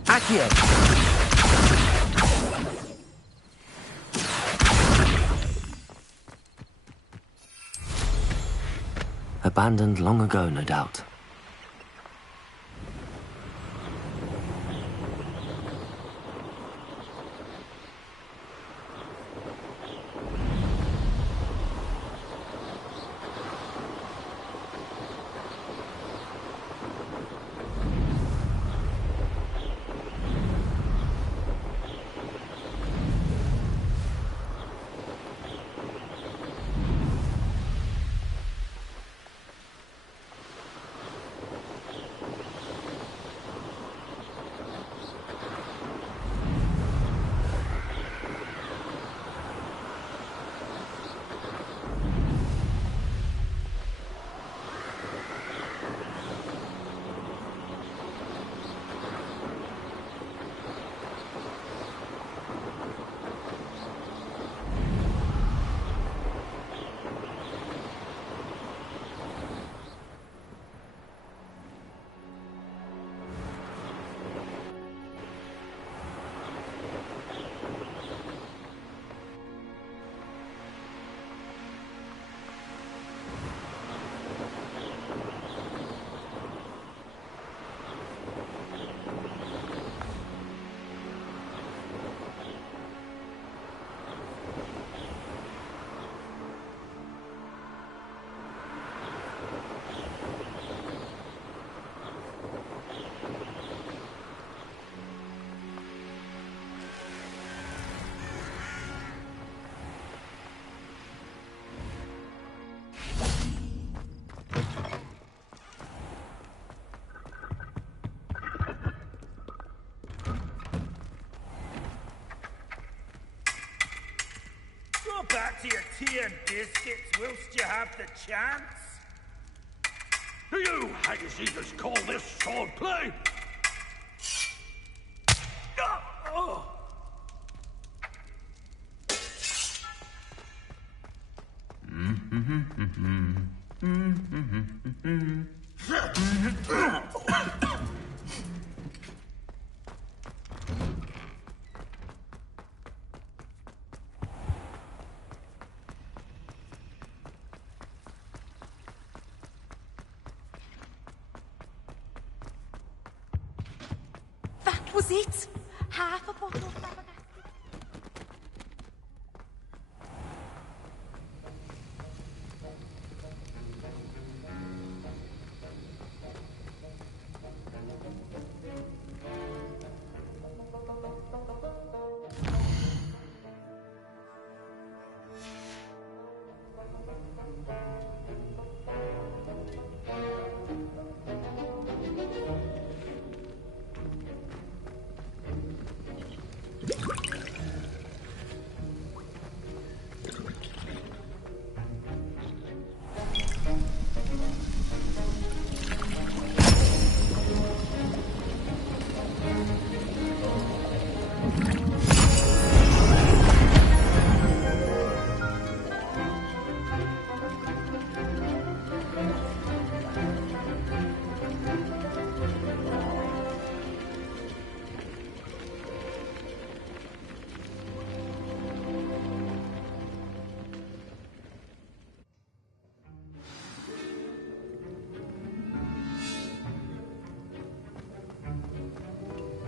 Accio! Abandoned long ago, no doubt. Back to your tea and biscuits whilst you have the chance. Do you haggis eaters call this swordplay? Was it? Half a bottle of flabbergasted.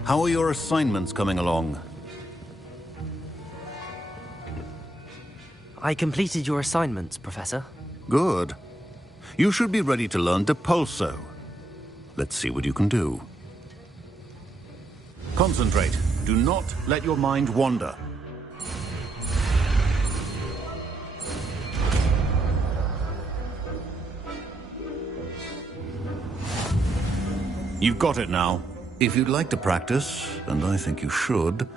How are your assignments coming along? I completed your assignments, Professor. Good. You should be ready to learn Depulso. Let's see what you can do. Concentrate. Do not let your mind wander. You've got it now. If you'd like to practice, and I think you should,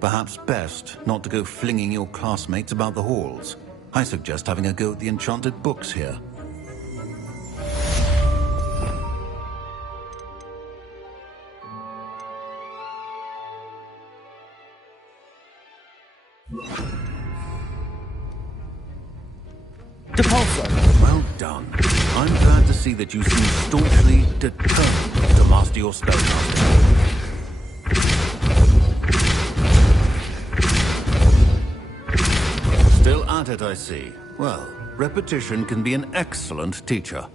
perhaps best not to go flinging your classmates about the halls. I suggest having a go at the enchanted books here. Depulso! Well done. I'm glad to see that you seem staunchly determined to master your spellcaster. Still at it, I see. Well, repetition can be an excellent teacher.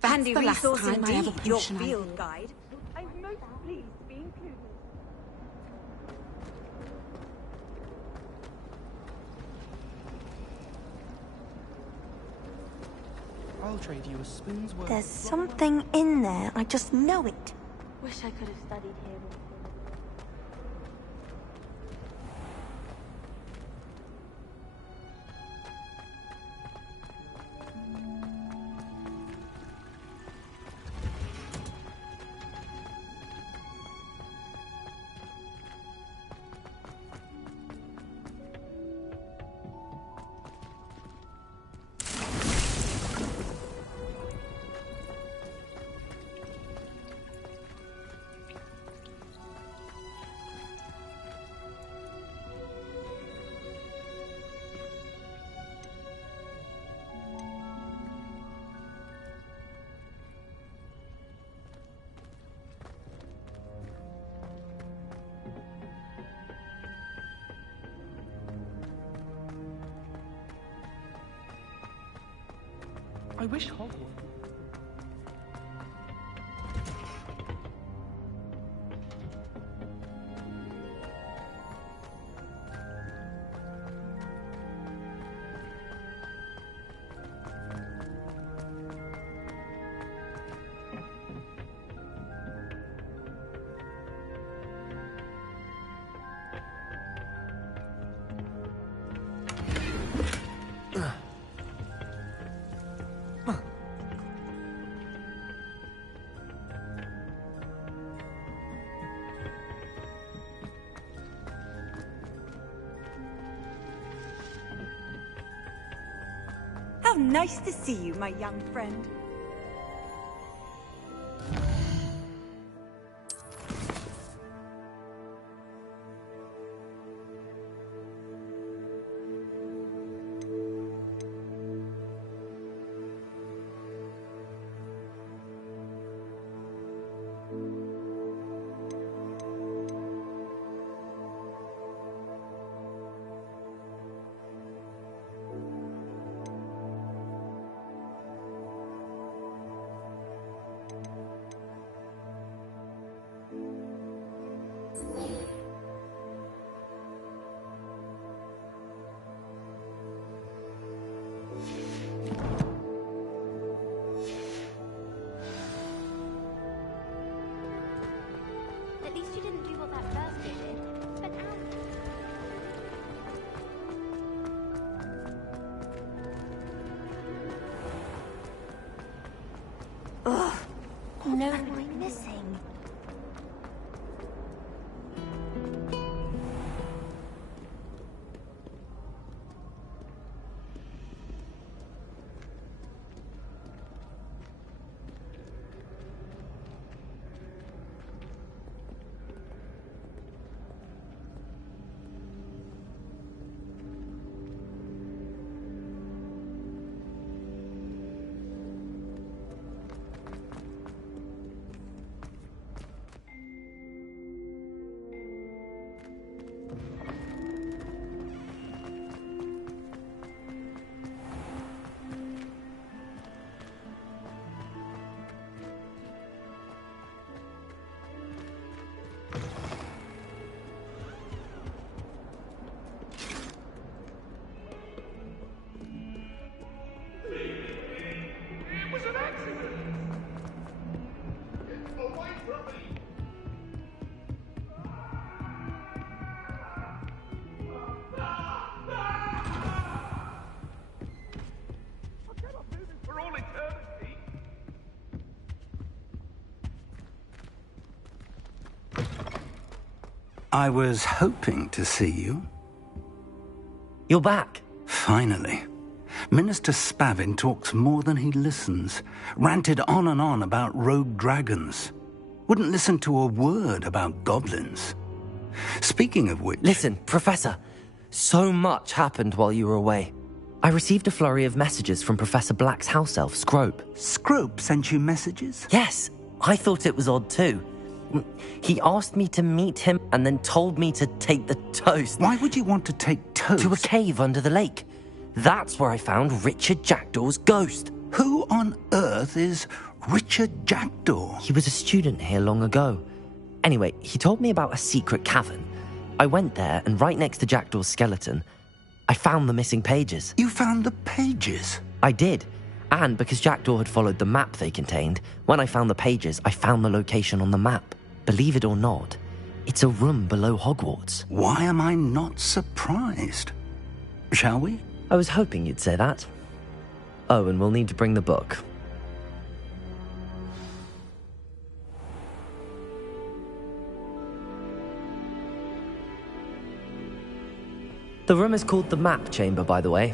Fancy the last resource time I have a indeed, your potion I field use. guide. I'm most pleased to be included. I'll trade you a spoon's worth. There's something in there, I just know it. Wish I could have studied here. I wish Hogwarts. How nice to see you, my young friend. At least you didn't do what that first bit did. Spent hours. Ugh, no am I missing? I was hoping to see you. You're back. Finally. Minister Spavin talks more than he listens. Ranted on and on about rogue dragons. Wouldn't listen to a word about goblins. Speaking of which... Listen, Professor. So much happened while you were away. I received a flurry of messages from Professor Black's house elf, Scrope. Scrope sent you messages? Yes. I thought it was odd too. He asked me to meet him and then told me to take the toast. Why would you want to take toast? To a cave under the lake. That's where I found Richard Jackdaw's ghost. Who on earth is Richard Jackdaw? He was a student here long ago. Anyway, he told me about a secret cavern. I went there, and right next to Jackdaw's skeleton, I found the missing pages. You found the pages? I did. And because Jackdaw had followed the map they contained, when I found the pages, I found the location on the map. Believe it or not, it's a room below Hogwarts. Why am I not surprised? Shall we? I was hoping you'd say that. Oh, and we'll need to bring the book. The room is called the Map Chamber, by the way.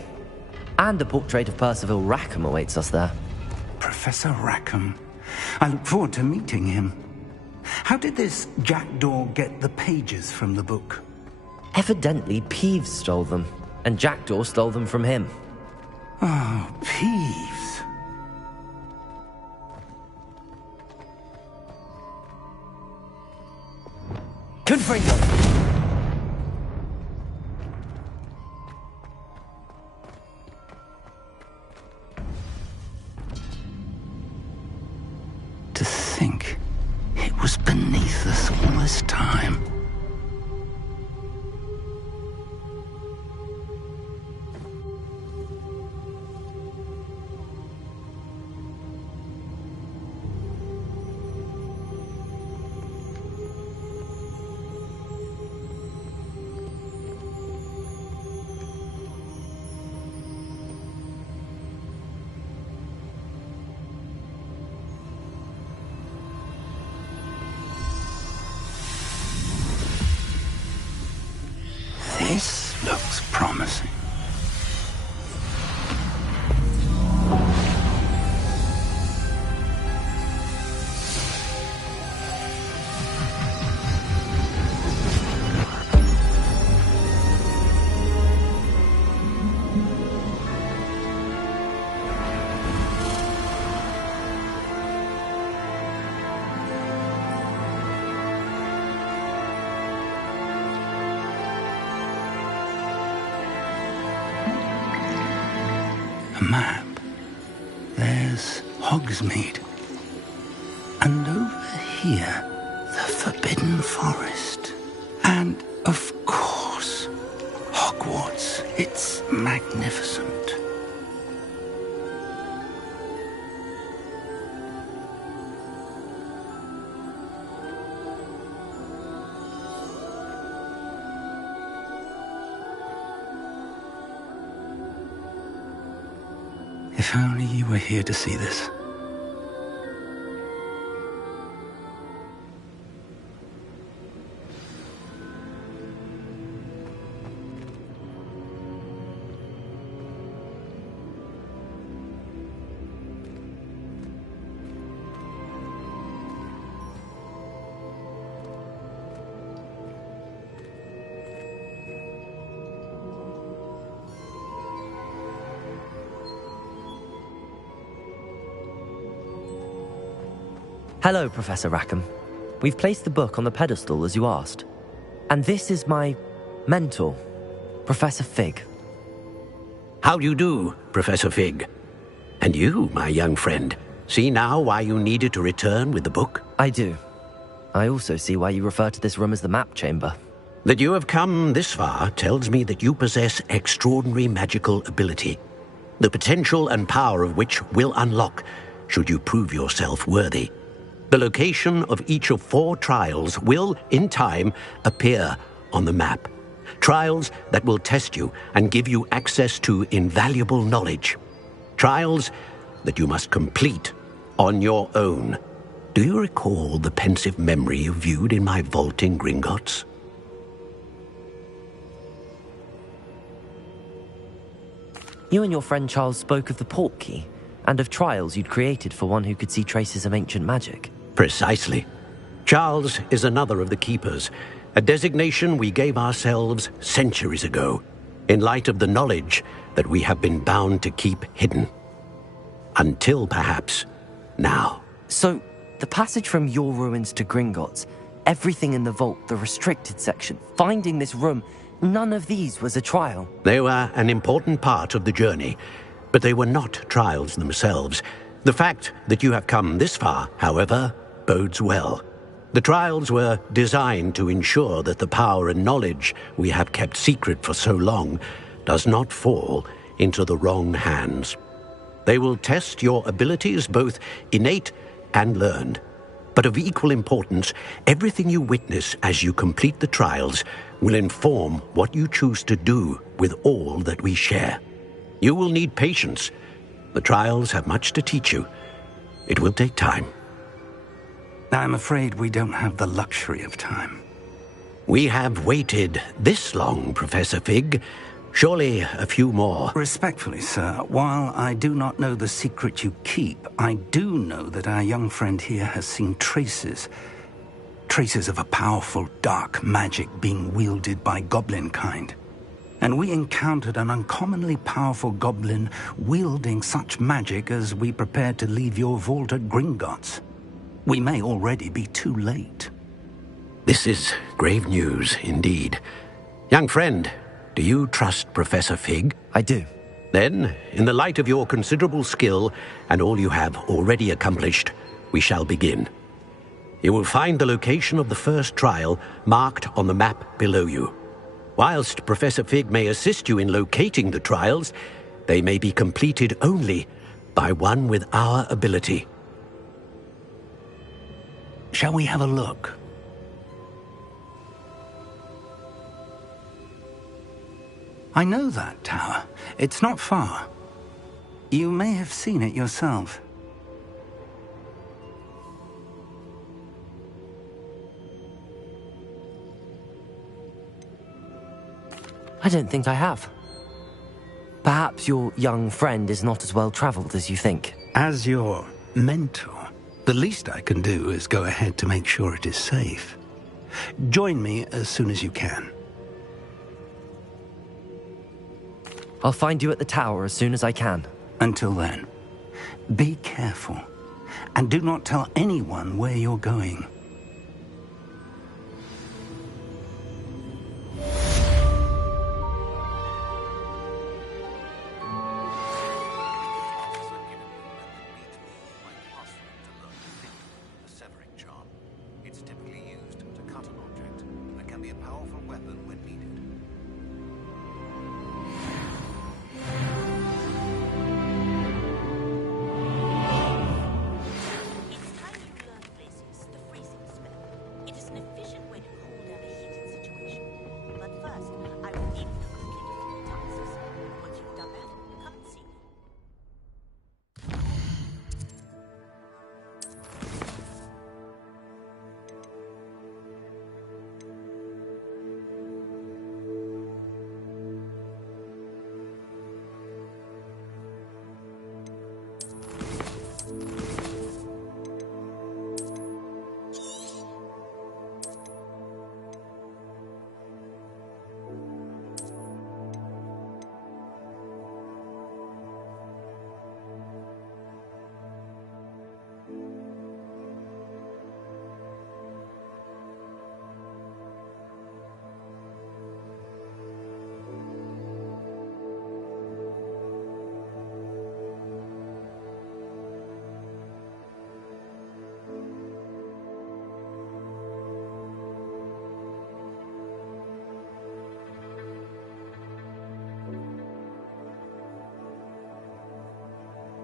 And a portrait of Percival Rackham awaits us there. Professor Rackham. I look forward to meeting him. How did this Jackdaw get the pages from the book? Evidently, Peeves stole them, and Jackdaw stole them from him. Oh, Peeves. Confringo! To think it was beneath us all this time. This looks promising. A map. There's Hogsmeade. And over here, the Forbidden Forest. And, of course, Hogwarts. It's magnificent. If only you were here to see this. Hello, Professor Rackham. We've placed the book on the pedestal as you asked. And this is my mentor, Professor Fig. How do you do, Professor Fig? And you, my young friend, see now why you needed to return with the book? I do. I also see why you refer to this room as the Map Chamber. That you have come this far tells me that you possess extraordinary magical ability, the potential and power of which will unlock should you prove yourself worthy. The location of each of 4 trials will, in time, appear on the map. Trials that will test you and give you access to invaluable knowledge. Trials that you must complete on your own. Do you recall the pensive memory you viewed in my vault in Gringotts? You and your friend Charles spoke of the port key, and of trials you'd created for one who could see traces of ancient magic. Precisely. Charles is another of the Keepers, a designation we gave ourselves centuries ago, in light of the knowledge that we have been bound to keep hidden. Until, perhaps, now. So, the passage from your ruins to Gringotts, everything in the vault, the restricted section, finding this room, none of these was a trial. They were an important part of the journey, but they were not trials themselves. The fact that you have come this far, however, bodes well. The trials were designed to ensure that the power and knowledge we have kept secret for so long does not fall into the wrong hands. They will test your abilities, both innate and learned. But of equal importance, everything you witness as you complete the trials will inform what you choose to do with all that we share. You will need patience. The trials have much to teach you. It will take time. I'm afraid we don't have the luxury of time. We have waited this long, Professor Fig. Surely a few more. Respectfully, sir, while I do not know the secret you keep, I do know that our young friend here has seen traces of a powerful dark magic being wielded by goblin kind. And we encountered an uncommonly powerful goblin wielding such magic as we prepared to leave your vault at Gringotts. We may already be too late. This is grave news indeed. Young friend, do you trust Professor Fig? I do. Then, in the light of your considerable skill and all you have already accomplished, we shall begin. You will find the location of the first trial marked on the map below you. Whilst Professor Fig may assist you in locating the trials, they may be completed only by one with our ability. Shall we have a look? I know that tower. It's not far. You may have seen it yourself. I don't think I have. Perhaps your young friend is not as well traveled as you think. As your mentor, the least I can do is go ahead to make sure it is safe. Join me as soon as you can. I'll find you at the tower as soon as I can. Until then, be careful, and do not tell anyone where you're going. It's typically used to cut an object and can be a powerful weapon when needed.